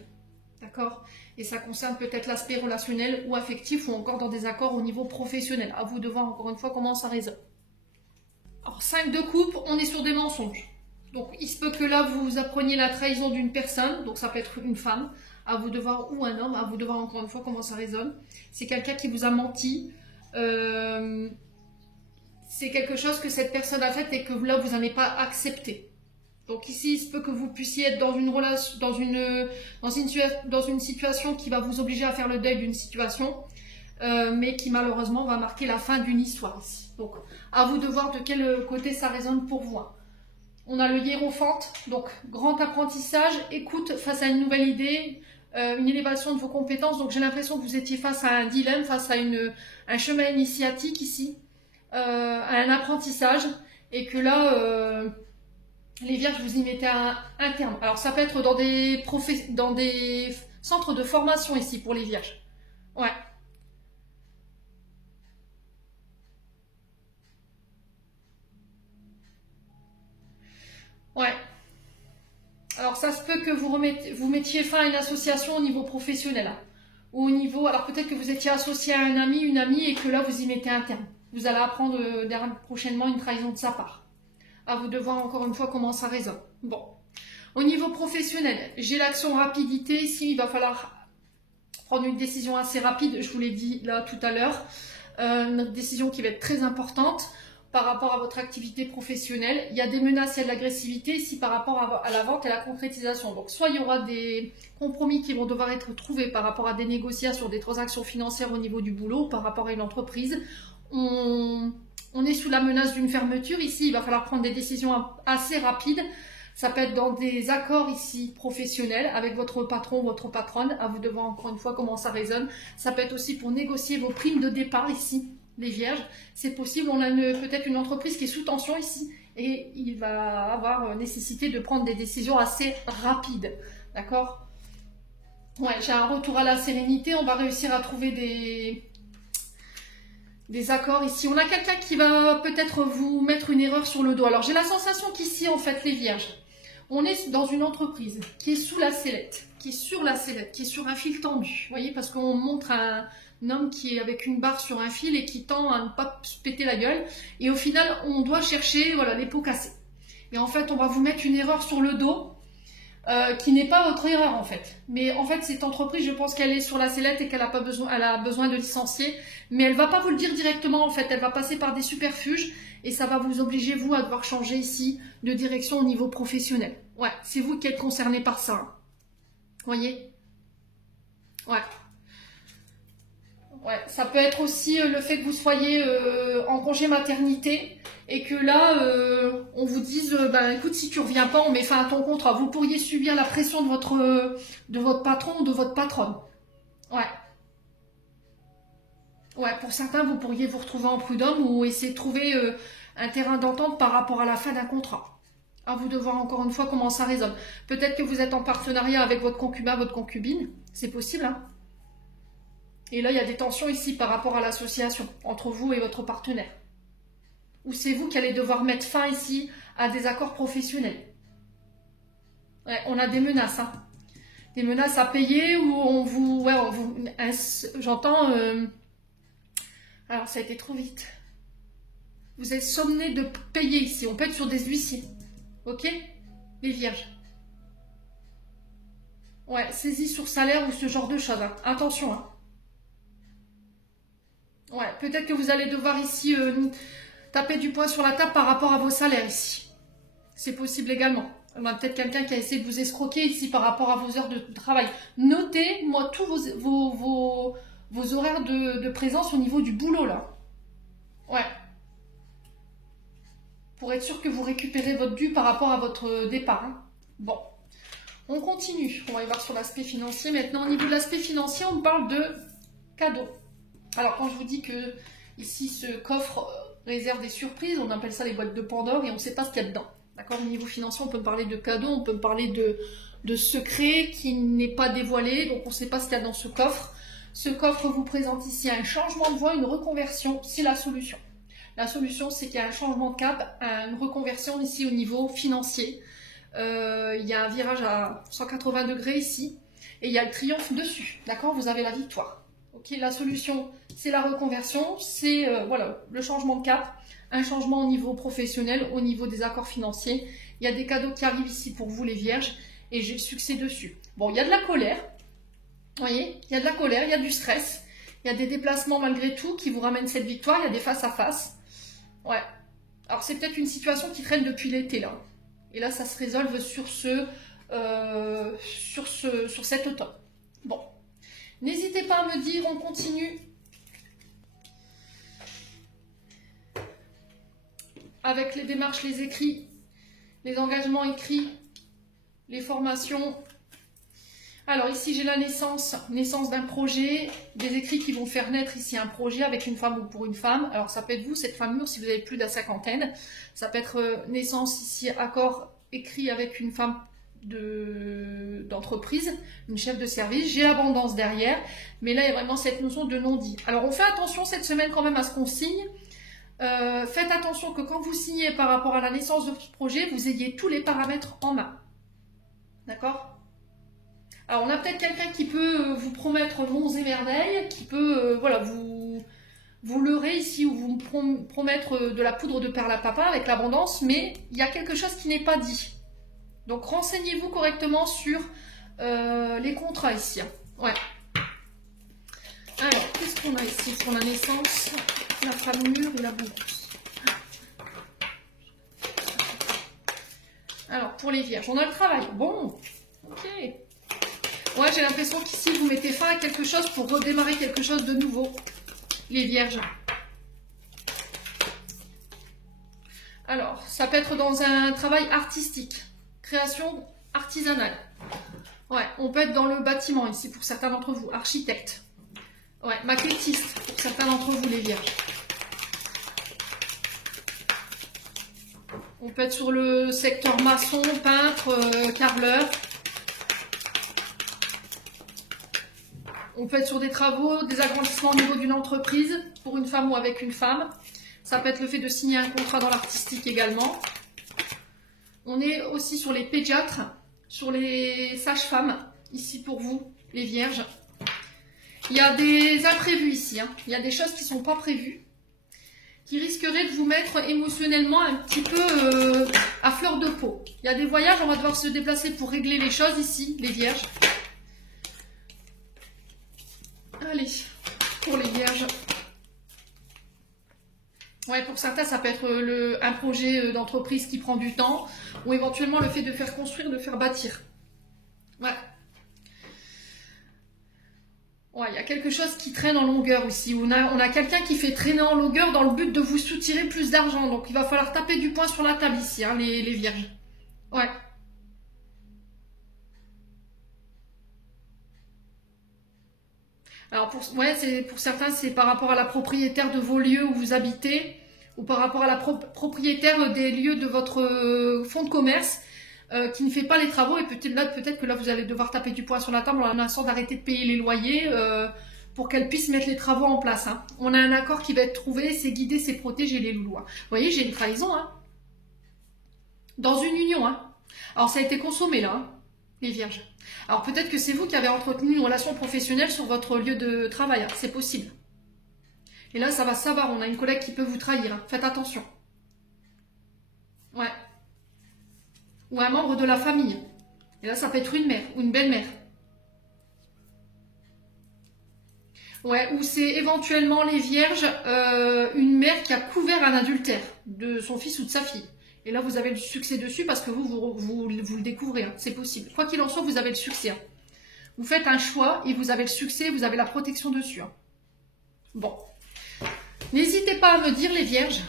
D'accord ? Et ça concerne peut-être l'aspect relationnel ou affectif ou encore dans des accords au niveau professionnel. À vous de voir encore une fois comment ça résonne. Alors 5 de coupe, on est sur des mensonges. Donc il se peut que là vous appreniez la trahison d'une personne, donc ça peut être une femme, à vous de voir, ou un homme, à vous de voir encore une fois comment ça résonne. C'est quelqu'un qui vous a menti. C'est quelque chose que cette personne a fait et que là vous n'avez pas accepté. Donc ici, il se peut que vous puissiez être dans une relation, dans une situation qui va vous obliger à faire le deuil d'une situation, mais qui malheureusement va marquer la fin d'une histoire ici. Donc, à vous de voir de quel côté ça résonne pour vous. On a le hiérophante, donc grand apprentissage, écoute face à une nouvelle idée, une élévation de vos compétences. Donc j'ai l'impression que vous étiez face à un dilemme, face à un chemin initiatique ici, à un apprentissage, et que là... les Vierges, vous y mettez un terme. Alors, ça peut être dans des centres de formation ici pour les Vierges. Ouais. Ouais. Alors, ça se peut que vous mettiez fin à une association au niveau professionnel. Hein. Ou au niveau... Alors, peut-être que vous étiez associé à un ami, une amie, et que là, vous y mettez un terme. Vous allez apprendre prochainement une trahison de sa part. À vous de voir encore une fois comment ça résonne. Bon. Au niveau professionnel, j'ai l'action rapidité. Ici, il va falloir prendre une décision assez rapide. Je vous l'ai dit là tout à l'heure. Une décision qui va être très importante par rapport à votre activité professionnelle. Il y a des menaces, il y a de l'agressivité ici par rapport à la vente et à la concrétisation. Donc, soit il y aura des compromis qui vont devoir être trouvés par rapport à des négociations, des transactions financières au niveau du boulot, par rapport à une entreprise. On est sous la menace d'une fermeture. Ici, il va falloir prendre des décisions assez rapides. Ça peut être dans des accords ici professionnels avec votre patron ou votre patronne. À vous de voir encore une fois comment ça résonne. Ça peut être aussi pour négocier vos primes de départ ici, les Vierges. C'est possible. On a peut-être une entreprise qui est sous tension ici. Et il va avoir nécessité de prendre des décisions assez rapides. D'accord ? Ouais, j'ai un retour à la sérénité. On va réussir à trouver des accords ici. On a quelqu'un qui va peut-être vous mettre une erreur sur le dos. Alors j'ai la sensation qu'ici, en fait, les Vierges, on est dans une entreprise qui est sous la sellette, qui est sur la sellette, qui est sur un fil tendu. Vous voyez, parce qu'on montre un homme qui est avec une barre sur un fil et qui tend à ne pas se péter la gueule. Et au final, on doit chercher voilà, les pots cassés. Et en fait, on va vous mettre une erreur sur le dos. Qui n'est pas votre erreur en fait. Mais en fait, cette entreprise, je pense qu'elle est sur la sellette et qu'elle a besoin de licencier. Mais elle ne va pas vous le dire directement en fait. Elle va passer par des superfuges et ça va vous obliger, vous, à devoir changer ici de direction au niveau professionnel. Ouais, c'est vous qui êtes concerné par ça. Hein. Voyez ? Ouais. Ouais, ça peut être aussi le fait que vous soyez en congé maternité et que là, on vous dise, ben écoute, si tu reviens pas, on met fin à ton contrat. Vous pourriez subir la pression de votre patron ou de votre patronne. Ouais. Ouais, pour certains, vous pourriez vous retrouver en prud'homme ou essayer de trouver un terrain d'entente par rapport à la fin d'un contrat. À vous de voir encore une fois comment ça résonne. Peut-être que vous êtes en partenariat avec votre concubin, votre concubine. C'est possible, hein. Et là, il y a des tensions ici par rapport à l'association entre vous et votre partenaire. Ou c'est vous qui allez devoir mettre fin ici à des accords professionnels. Ouais, on a des menaces, hein. Des menaces à payer où on vous... Ouais, j'entends... Alors, ça a été trop vite. Vous êtes sommé de payer ici. On peut être sur des huissiers. Ok? Les vierges. Ouais, saisie sur salaire ou ce genre de choses, hein. Attention, hein. Ouais, peut-être que vous allez devoir ici taper du poing sur la table par rapport à vos salaires ici. C'est possible également. Il y a peut-être quelqu'un qui a essayé de vous escroquer ici par rapport à vos heures de travail. Notez, moi, tous vos horaires de présence au niveau du boulot, là. Ouais. Pour être sûr que vous récupérez votre dû par rapport à votre départ, hein. Bon. On continue. On va y voir sur l'aspect financier. Maintenant, au niveau de l'aspect financier, on parle de cadeaux. Alors, quand je vous dis que ici, ce coffre réserve des surprises, on appelle ça les boîtes de Pandore et on ne sait pas ce qu'il y a dedans. D'accord? Au niveau financier, on peut parler de cadeaux, on peut parler de secrets qui n'est pas dévoilé, donc on ne sait pas ce qu'il y a dans ce coffre. Ce coffre vous présente ici un changement de voie, une reconversion, c'est la solution. La solution, c'est qu'il y a un changement de cap, une reconversion ici au niveau financier. Il y a un virage à 180 degrés ici et il y a le triomphe dessus. D'accord? Vous avez la victoire. Ok, la solution, c'est la reconversion, c'est voilà, le changement de cap, un changement au niveau professionnel, au niveau des accords financiers. Il y a des cadeaux qui arrivent ici pour vous les vierges et j'ai le succès dessus. Bon, il y a de la colère, vous voyez, il y a de la colère, il y a du stress, il y a des déplacements malgré tout qui vous ramènent cette victoire, il y a des face-à-face. Ouais, alors c'est peut-être une situation qui traîne depuis l'été là. Et là, ça se résolve sur cet automne. Bon. N'hésitez pas à me dire, on continue avec les démarches, les écrits, les engagements écrits, les formations. Alors ici, j'ai la naissance d'un projet, des écrits qui vont faire naître ici un projet avec une femme ou pour une femme. Alors ça peut être vous, cette femme mûre, si vous avez plus de la cinquantaine. Ça peut être naissance ici, accord écrit avec une femme d'entreprise, une chef de service. J'ai abondance derrière, mais là il y a vraiment cette notion de non-dit. Alors on fait attention cette semaine quand même à ce qu'on signe. Faites attention que quand vous signez par rapport à la naissance de votre projet, vous ayez tous les paramètres en main. D'accord? Alors on a peut-être quelqu'un qui peut vous promettre monts et merveilles, qui peut voilà, vous leurrer ici ou vous promettre de la poudre de perle à papa avec l'abondance, mais il y a quelque chose qui n'est pas dit. Donc renseignez-vous correctement sur les contrats ici. Ouais. Alors, qu'est-ce qu'on a ici pour la naissance, la femme mûre et la bourse? Alors, pour les vierges, on a le travail. Bon, ok. Ouais, j'ai l'impression qu'ici, vous mettez fin à quelque chose pour redémarrer quelque chose de nouveau. Les vierges. Alors, ça peut être dans un travail artistique. Création artisanale. Ouais, on peut être dans le bâtiment ici pour certains d'entre vous. Architecte. Ouais, maquettiste pour certains d'entre vous, les vierges. On peut être sur le secteur maçon, peintre, carreleur. On peut être sur des travaux, des agrandissements au niveau d'une entreprise, pour une femme ou avec une femme. Ça peut être le fait de signer un contrat dans l'artistique également. On est aussi sur les pédiatres, sur les sages-femmes, ici pour vous, les vierges. Il y a des imprévus ici, hein. Il y a des choses qui ne sont pas prévues, qui risqueraient de vous mettre émotionnellement un petit peu à fleur de peau. Il y a des voyages, on va devoir se déplacer pour régler les choses ici, les vierges. Allez, pour les vierges. Ouais, pour certains, ça peut être un projet d'entreprise qui prend du temps, ou éventuellement le fait de faire construire, de faire bâtir. Ouais. Ouais, il y a quelque chose qui traîne en longueur aussi. On a quelqu'un qui fait traîner en longueur dans le but de vous soutirer plus d'argent. Donc il va falloir taper du poing sur la table ici, hein, les vierges. Ouais. Alors pour certains, c'est par rapport à la propriétaire de vos lieux où vous habitez, ou par rapport à la propriétaire des lieux de votre fonds de commerce qui ne fait pas les travaux. Et peut-être que là, vous allez devoir taper du poing sur la table en menaçant d'arrêter de payer les loyers pour qu'elle puisse mettre les travaux en place. Hein. On a un accord qui va être trouvé, c'est guider, c'est protéger les loulous. Hein. Vous voyez, j'ai une trahison. Hein. Dans une union. Hein. Alors ça a été consommé là, hein, les vierges. Alors peut-être que c'est vous qui avez entretenu une relation professionnelle sur votre lieu de travail. Hein. C'est possible. Et là, ça va savoir, on a une collègue qui peut vous trahir. Hein. Faites attention. Ouais. Ou un membre de la famille. Et là, ça peut être une mère ou une belle-mère. Ouais, ou c'est éventuellement les vierges, une mère qui a couvert un adultère de son fils ou de sa fille. Et là, vous avez le succès dessus parce que vous le découvrez. Hein. C'est possible. Quoi qu'il en soit, vous avez le succès. Hein. Vous faites un choix et vous avez le succès, vous avez la protection dessus. Hein. Bon. N'hésitez pas à me dire, les vierges.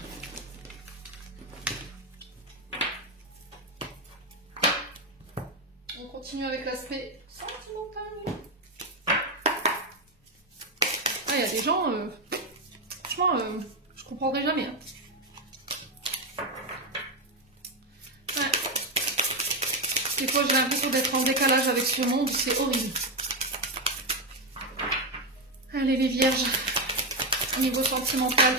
On continue avec l'aspect sentimental. Ah, il y a des gens, franchement, je comprendrai jamais. Hein. Ouais. Des fois, j'ai l'impression d'être en décalage avec ce monde, c'est horrible. Allez, les vierges. Au niveau sentimental.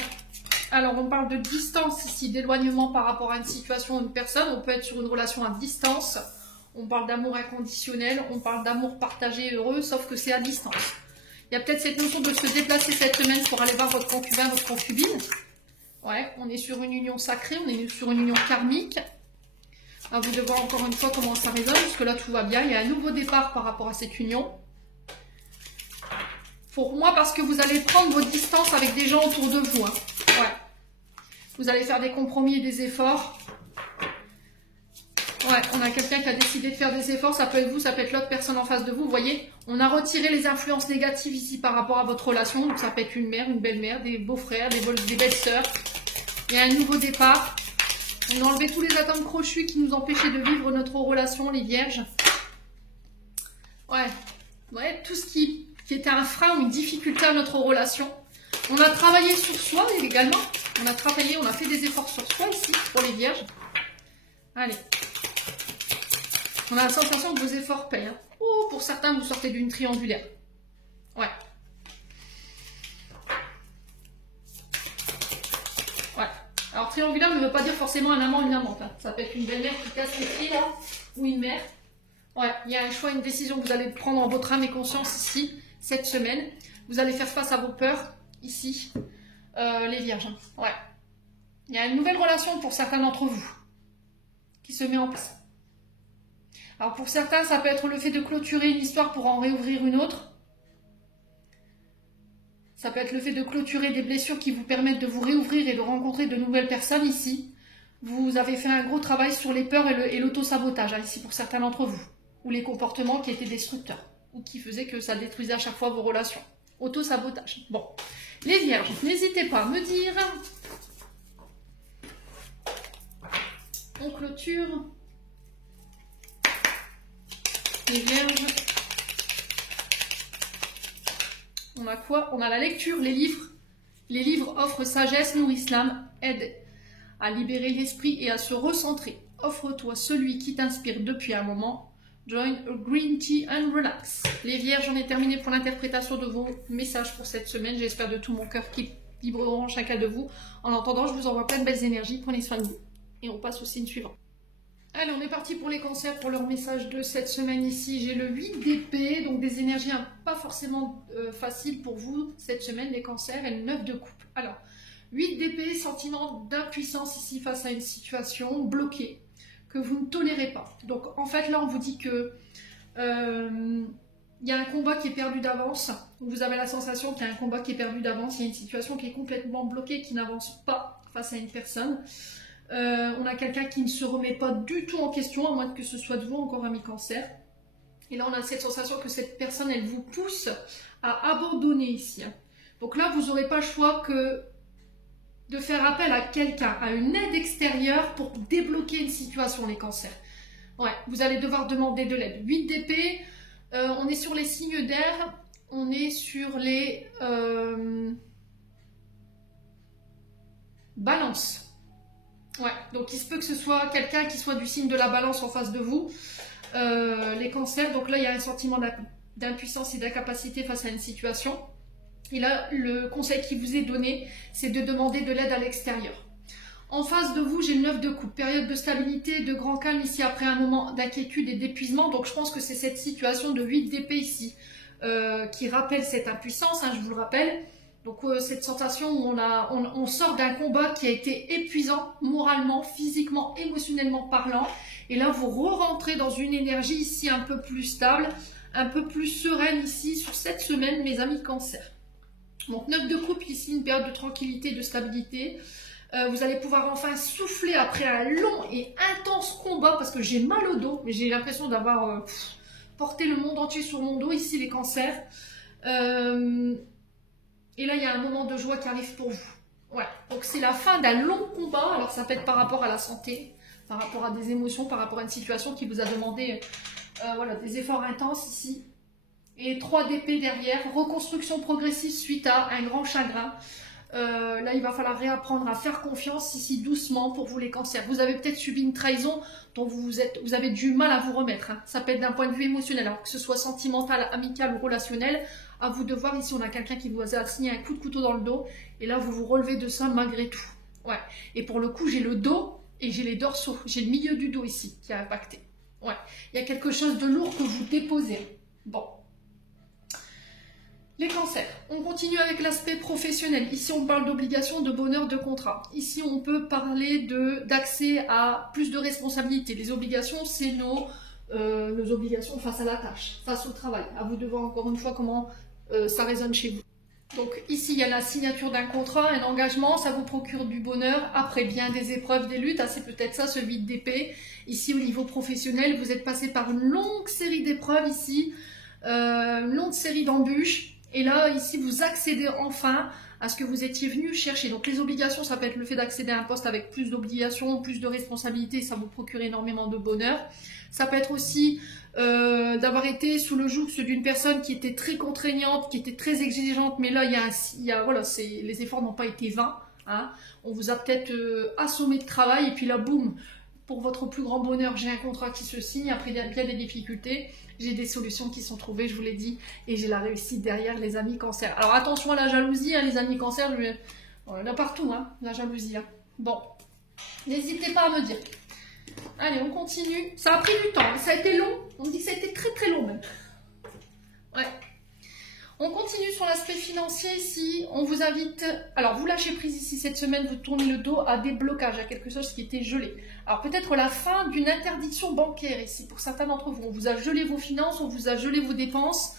Alors, on parle de distance ici, d'éloignement par rapport à une situation ou une personne. On peut être sur une relation à distance. On parle d'amour inconditionnel. On parle d'amour partagé et heureux, sauf que c'est à distance. Il y a peut-être cette notion de se déplacer cette semaine pour aller voir votre concubin, votre concubine. Ouais, on est sur une union sacrée, on est sur une union karmique. À vous de voir encore une fois comment ça résonne, parce que là, tout va bien. Il y a un nouveau départ par rapport à cette union. Pour moi, parce que vous allez prendre vos distances avec des gens autour de vous. Hein. Ouais. Vous allez faire des compromis et des efforts. Ouais, on a quelqu'un qui a décidé de faire des efforts. Ça peut être vous, ça peut être l'autre personne en face de vous. Vous voyez, on a retiré les influences négatives ici par rapport à votre relation. Donc ça peut être une mère, une belle-mère, des beaux-frères, des belles-sœurs. Il y a un nouveau départ. On a enlevé tous les atomes crochus qui nous empêchaient de vivre notre relation, les vierges. Ouais, tout ce qui était un frein ou une difficulté à notre relation. On a travaillé sur soi également. On a fait des efforts sur soi ici, pour les vierges. Allez. On a la sensation que vos efforts payent. Hein. Oh, pour certains, vous sortez d'une triangulaire. Ouais. Ouais. Alors, triangulaire ne veut pas dire forcément un amant ou une amante. Hein. Ça peut être une belle-mère qui casse les pieds, là, ou une mère. Ouais, il y a un choix, une décision que vous allez prendre en votre âme et conscience ici, cette semaine. Vous allez faire face à vos peurs, ici, les vierges. Hein. Ouais. Il y a une nouvelle relation pour certains d'entre vous qui se met en place. Alors pour certains, ça peut être le fait de clôturer une histoire pour en réouvrir une autre. Ça peut être le fait de clôturer des blessures qui vous permettent de vous réouvrir et de rencontrer de nouvelles personnes ici. Vous avez fait un gros travail sur les peurs et l'auto-sabotage, hein, ici pour certains d'entre vous. Ou les comportements qui étaient destructeurs. Ou qui faisaient que ça détruisait à chaque fois vos relations. Auto-sabotage. Bon. Les vierges, n'hésitez pas à me dire. On clôture. Les vierges. On a quoi? On a la lecture, les livres. Les livres offrent sagesse, nourrissent l'âme, aident à libérer l'esprit et à se recentrer. Offre-toi celui qui t'inspire depuis un moment. Join a green tea and relax. Les vierges, j'en ai terminé pour l'interprétation de vos messages pour cette semaine. J'espère de tout mon cœur qu'ils vibreront chacun de vous. En attendant, je vous envoie plein de belles énergies. Prenez soin de vous. Et on passe au signe suivant. Allez, on est parti pour les cancers, pour leur message de cette semaine ici. J'ai le 8 d'épée, donc des énergies pas forcément faciles pour vous cette semaine, les cancers, et le 9 de coupe. Alors, 8 d'épée, sentiment d'impuissance ici face à une situation bloquée, que vous ne tolérez pas. Donc, en fait, là, on vous dit que y a un combat qui est perdu d'avance. Vous avez la sensation qu'il y a un combat qui est perdu d'avance. Il y a une situation qui est complètement bloquée, qui n'avance pas face à une personne. On a quelqu'un qui ne se remet pas du tout en question, à moins que ce soit de vous, encore un mi-cancer. Et là, on a cette sensation que cette personne, elle vous pousse à abandonner ici. Donc là, vous n'aurez pas le choix que de faire appel à quelqu'un, à une aide extérieure pour débloquer une situation, les cancers. Ouais, vous allez devoir demander de l'aide. 8 d'épée, on est sur les signes d'air, on est sur les balances. Ouais, donc il se peut que ce soit quelqu'un qui soit du signe de la balance en face de vous. Les cancers, donc là il y a un sentiment d'impuissance et d'incapacité face à une situation. Et là, le conseil qui vous est donné, c'est de demander de l'aide à l'extérieur. En face de vous, j'ai le 9 de coupe, période de stabilité, de grand calme ici après un moment d'inquiétude et d'épuisement. Donc je pense que c'est cette situation de 8 d'épée ici qui rappelle cette impuissance, hein, je vous le rappelle. Donc cette sensation où on sort d'un combat qui a été épuisant moralement, physiquement, émotionnellement parlant. Et là, vous re-rentrez dans une énergie ici un peu plus stable, un peu plus sereine ici sur cette semaine, mes amis cancer. Donc 9 de coupe ici, une période de tranquillité, de stabilité. Vous allez pouvoir enfin souffler après un long et intense combat parce que j'ai mal au dos, mais j'ai l'impression d'avoir porté le monde entier sur mon dos, ici les cancers. Et là, il y a un moment de joie qui arrive pour vous. Voilà. Donc c'est la fin d'un long combat. Alors ça peut être par rapport à la santé, par rapport à des émotions, par rapport à une situation qui vous a demandé voilà, des efforts intenses ici. Et 3 d'épée derrière, reconstruction progressive suite à un grand chagrin. Là, il va falloir réapprendre à faire confiance ici doucement pour vous les cancers. Vous avez peut-être subi une trahison dont vous avez du mal à vous remettre. Hein. Ça peut être d'un point de vue émotionnel, alors que ce soit sentimental, amical ou relationnel. À vous de voir, ici on a quelqu'un qui vous a assigné un coup de couteau dans le dos. Et là, vous vous relevez de ça malgré tout. Ouais. Et pour le coup, j'ai le dos et j'ai les dorsaux. J'ai le milieu du dos ici qui a impacté. Ouais. Il y a quelque chose de lourd que vous déposez. Bon. Les cancers, on continue avec l'aspect professionnel. Ici, on parle d'obligation, de bonheur, de contrat. Ici, on peut parler d'accès à plus de responsabilités. Les obligations, c'est nos obligations face à la tâche, face au travail. À vous de voir encore une fois comment ça résonne chez vous. Donc ici, il y a la signature d'un contrat, un engagement, ça vous procure du bonheur. Après bien des épreuves, des luttes, c'est peut-être ça, ce 8 d'épée. Ici, au niveau professionnel, vous êtes passé par une longue série d'épreuves ici, une longue série d'embûches. Et là, ici, vous accédez enfin à ce que vous étiez venu chercher. Donc, les obligations, ça peut être le fait d'accéder à un poste avec plus d'obligations, plus de responsabilités, ça vous procure énormément de bonheur. Ça peut être aussi d'avoir été sous le joug d'une personne qui était très contraignante, qui était très exigeante, mais là, voilà, les efforts n'ont pas été vains. Hein. On vous a peut-être assommé de travail, et puis là, boum, pour votre plus grand bonheur, j'ai un contrat qui se signe, après bien des difficultés. J'ai des solutions qui sont trouvées, je vous l'ai dit, et j'ai la réussite derrière, les amis cancer. Alors attention à la jalousie, hein, les amis cancer, on en a partout, hein, la jalousie. Hein. Bon, n'hésitez pas à me dire. Allez, on continue. Ça a pris du temps, ça a été long, on me dit que ça a été très très long même. Ouais. On continue sur l'aspect financier ici, on vous invite, alors vous lâchez prise ici cette semaine, vous tournez le dos à des blocages, à quelque chose qui était gelé. Alors peut-être la fin d'une interdiction bancaire ici, pour certains d'entre vous, on vous a gelé vos finances, on vous a gelé vos dépenses,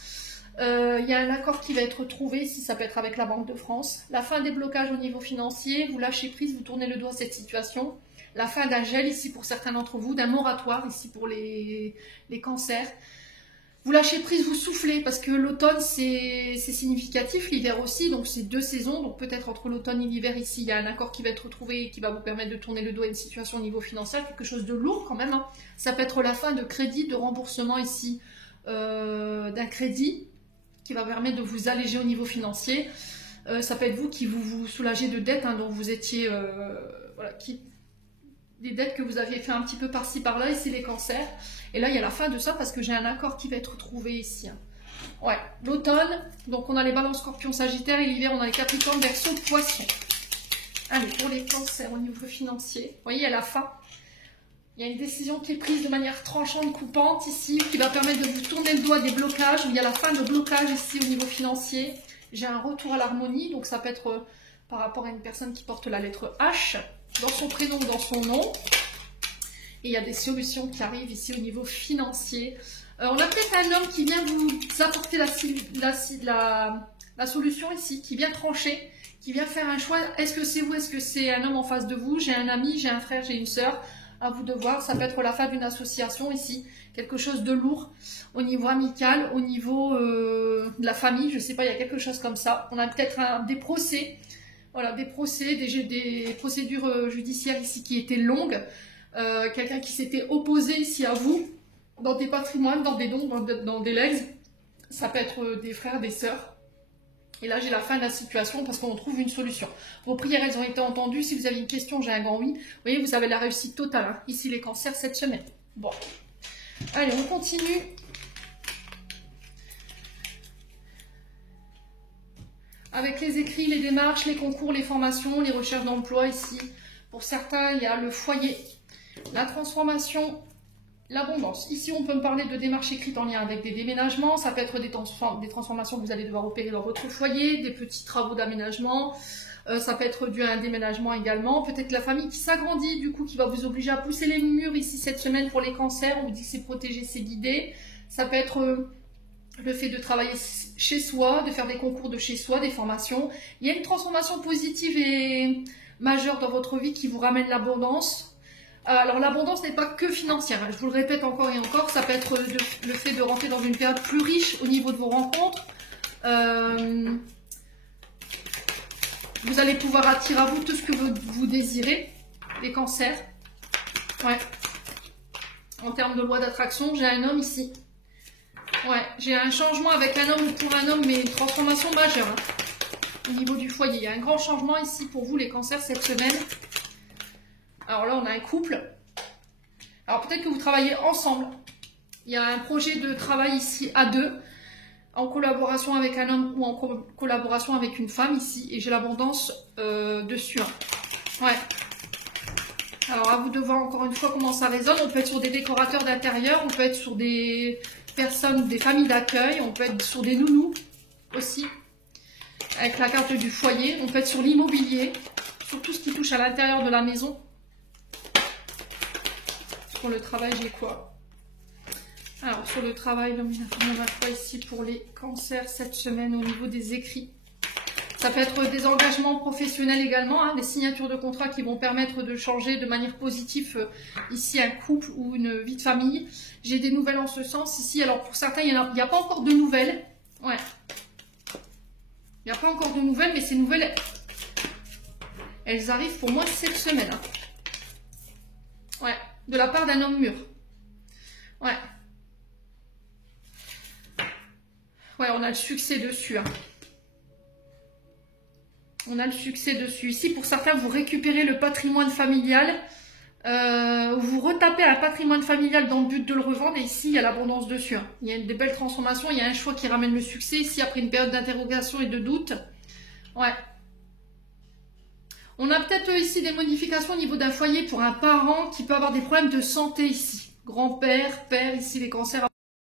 il y a un accord qui va être trouvé, ici ça peut être avec la Banque de France. La fin des blocages au niveau financier, vous lâchez prise, vous tournez le dos à cette situation. La fin d'un gel ici pour certains d'entre vous, d'un moratoire ici pour les cancers. Vous lâchez prise, vous soufflez, parce que l'automne, c'est significatif, l'hiver aussi, donc c'est 2 saisons, donc peut-être entre l'automne et l'hiver, ici, il y a un accord qui va être trouvé et qui va vous permettre de tourner le dos à une situation au niveau financier, quelque chose de lourd quand même. Hein. Ça peut être la fin de crédit, de remboursement ici, d'un crédit, qui va permettre de vous alléger au niveau financier. Ça peut être vous qui vous soulagez de dettes, hein, dont vous étiez, voilà, des dettes que vous aviez fait un petit peu par-ci par-là, ici les cancers. Et là, il y a la fin de ça parce que j'ai un accord qui va être trouvé ici. Ouais, l'automne, donc on a les balances scorpions sagittaires et l'hiver, on a les capricornes, verseau, poissons. Allez, pour les cancers au niveau financier, vous voyez, à la fin, il y a une décision qui est prise de manière tranchante, coupante ici, qui va permettre de vous tourner le doigt des blocages. Il y a la fin de blocage ici au niveau financier. J'ai un retour à l'harmonie, donc ça peut être par rapport à une personne qui porte la lettre H dans son prénom ou dans son nom. Et il y a des solutions qui arrivent ici au niveau financier. On a peut-être un homme qui vient vous apporter la solution ici, qui vient trancher, qui vient faire un choix. Est-ce que c'est vous? Est-ce que c'est un homme en face de vous? J'ai un ami, j'ai un frère, j'ai une sœur. À vous de voir. Ça peut être la fin d'une association ici. Quelque chose de lourd au niveau amical, au niveau de la famille. Je ne sais pas, il y a quelque chose comme ça. On a peut-être des procès. Voilà, des procès, des procédures judiciaires ici qui étaient longues. Quelqu'un qui s'était opposé ici à vous, dans des patrimoines, dans des dons, dans des legs. Ça peut être des frères, des sœurs. Et là, j'ai la fin de la situation parce qu'on trouve une solution. Vos prières, elles ont été entendues. Si vous avez une question, j'ai un grand oui. Vous voyez, vous avez la réussite totale. Hein. Ici, les cancers cette semaine. Bon. Allez, on continue. Avec les écrits, les démarches, les concours, les formations, les recherches d'emploi ici. Pour certains, il y a le foyer, la transformation, l'abondance. Ici, on peut me parler de démarches écrites en lien avec des déménagements. Ça peut être des transformations que vous allez devoir opérer dans votre foyer, des petits travaux d'aménagement. Ça peut être dû à un déménagement également. Peut-être la famille qui s'agrandit, du coup, qui va vous obliger à pousser les murs ici cette semaine pour les cancers. On vous dit que c'est protégé, c'est guidé. Ça peut être le fait de travailler chez soi, de faire des concours de chez soi, des formations. Il y a une transformation positive et majeure dans votre vie qui vous ramène l'abondance. Alors l'abondance n'est pas que financière, je vous le répète encore et encore, ça peut être le fait de rentrer dans une période plus riche au niveau de vos rencontres. Vous allez pouvoir attirer à vous tout ce que vous désirez, les cancers. Ouais. En termes de loi d'attraction, j'ai un homme ici. Ouais, j'ai un changement avec un homme ou pour un homme, mais une transformation majeure. Hein, au niveau du foyer, il y a un grand changement ici pour vous, les cancers, cette semaine. Alors là, on a un couple. Alors peut-être que vous travaillez ensemble. Il y a un projet de travail ici à deux, en collaboration avec un homme ou en collaboration avec une femme ici. Et j'ai l'abondance dessus. Hein. Ouais. Alors à vous de voir encore une fois comment ça résonne. On peut être sur des décorateurs d'intérieur, on peut être sur des personnes, des familles d'accueil, on peut être sur des nounous aussi, avec la carte du foyer, on peut être sur l'immobilier, sur tout ce qui touche à l'intérieur de la maison. Pour le travail, j'ai quoi? Alors sur le travail, on a quoi ici pour les cancers cette semaine au niveau des écrits? Ça peut être des engagements professionnels également, hein, des signatures de contrats qui vont permettre de changer de manière positive ici un couple ou une vie de famille. J'ai des nouvelles en ce sens ici. Alors pour certains, il n'y a pas encore de nouvelles. Ouais. Il n'y a pas encore de nouvelles, mais ces nouvelles, elles arrivent pour moi cette semaine. Hein. Ouais. De la part d'un homme mûr. Ouais. Ouais, on a le succès dessus. Hein. On a le succès dessus. Ici, pour certains, vous récupérez le patrimoine familial. Vous retapez un patrimoine familial dans le but de le revendre. Et ici, il y a l'abondance dessus. Hein. Il y a des belles transformations. Il y a un choix qui ramène le succès. Ici, après une période d'interrogation et de doute. Ouais. On a peut-être ici des modifications au niveau d'un foyer pour un parent qui peut avoir des problèmes de santé ici. Grand-père, père, ici les cancers.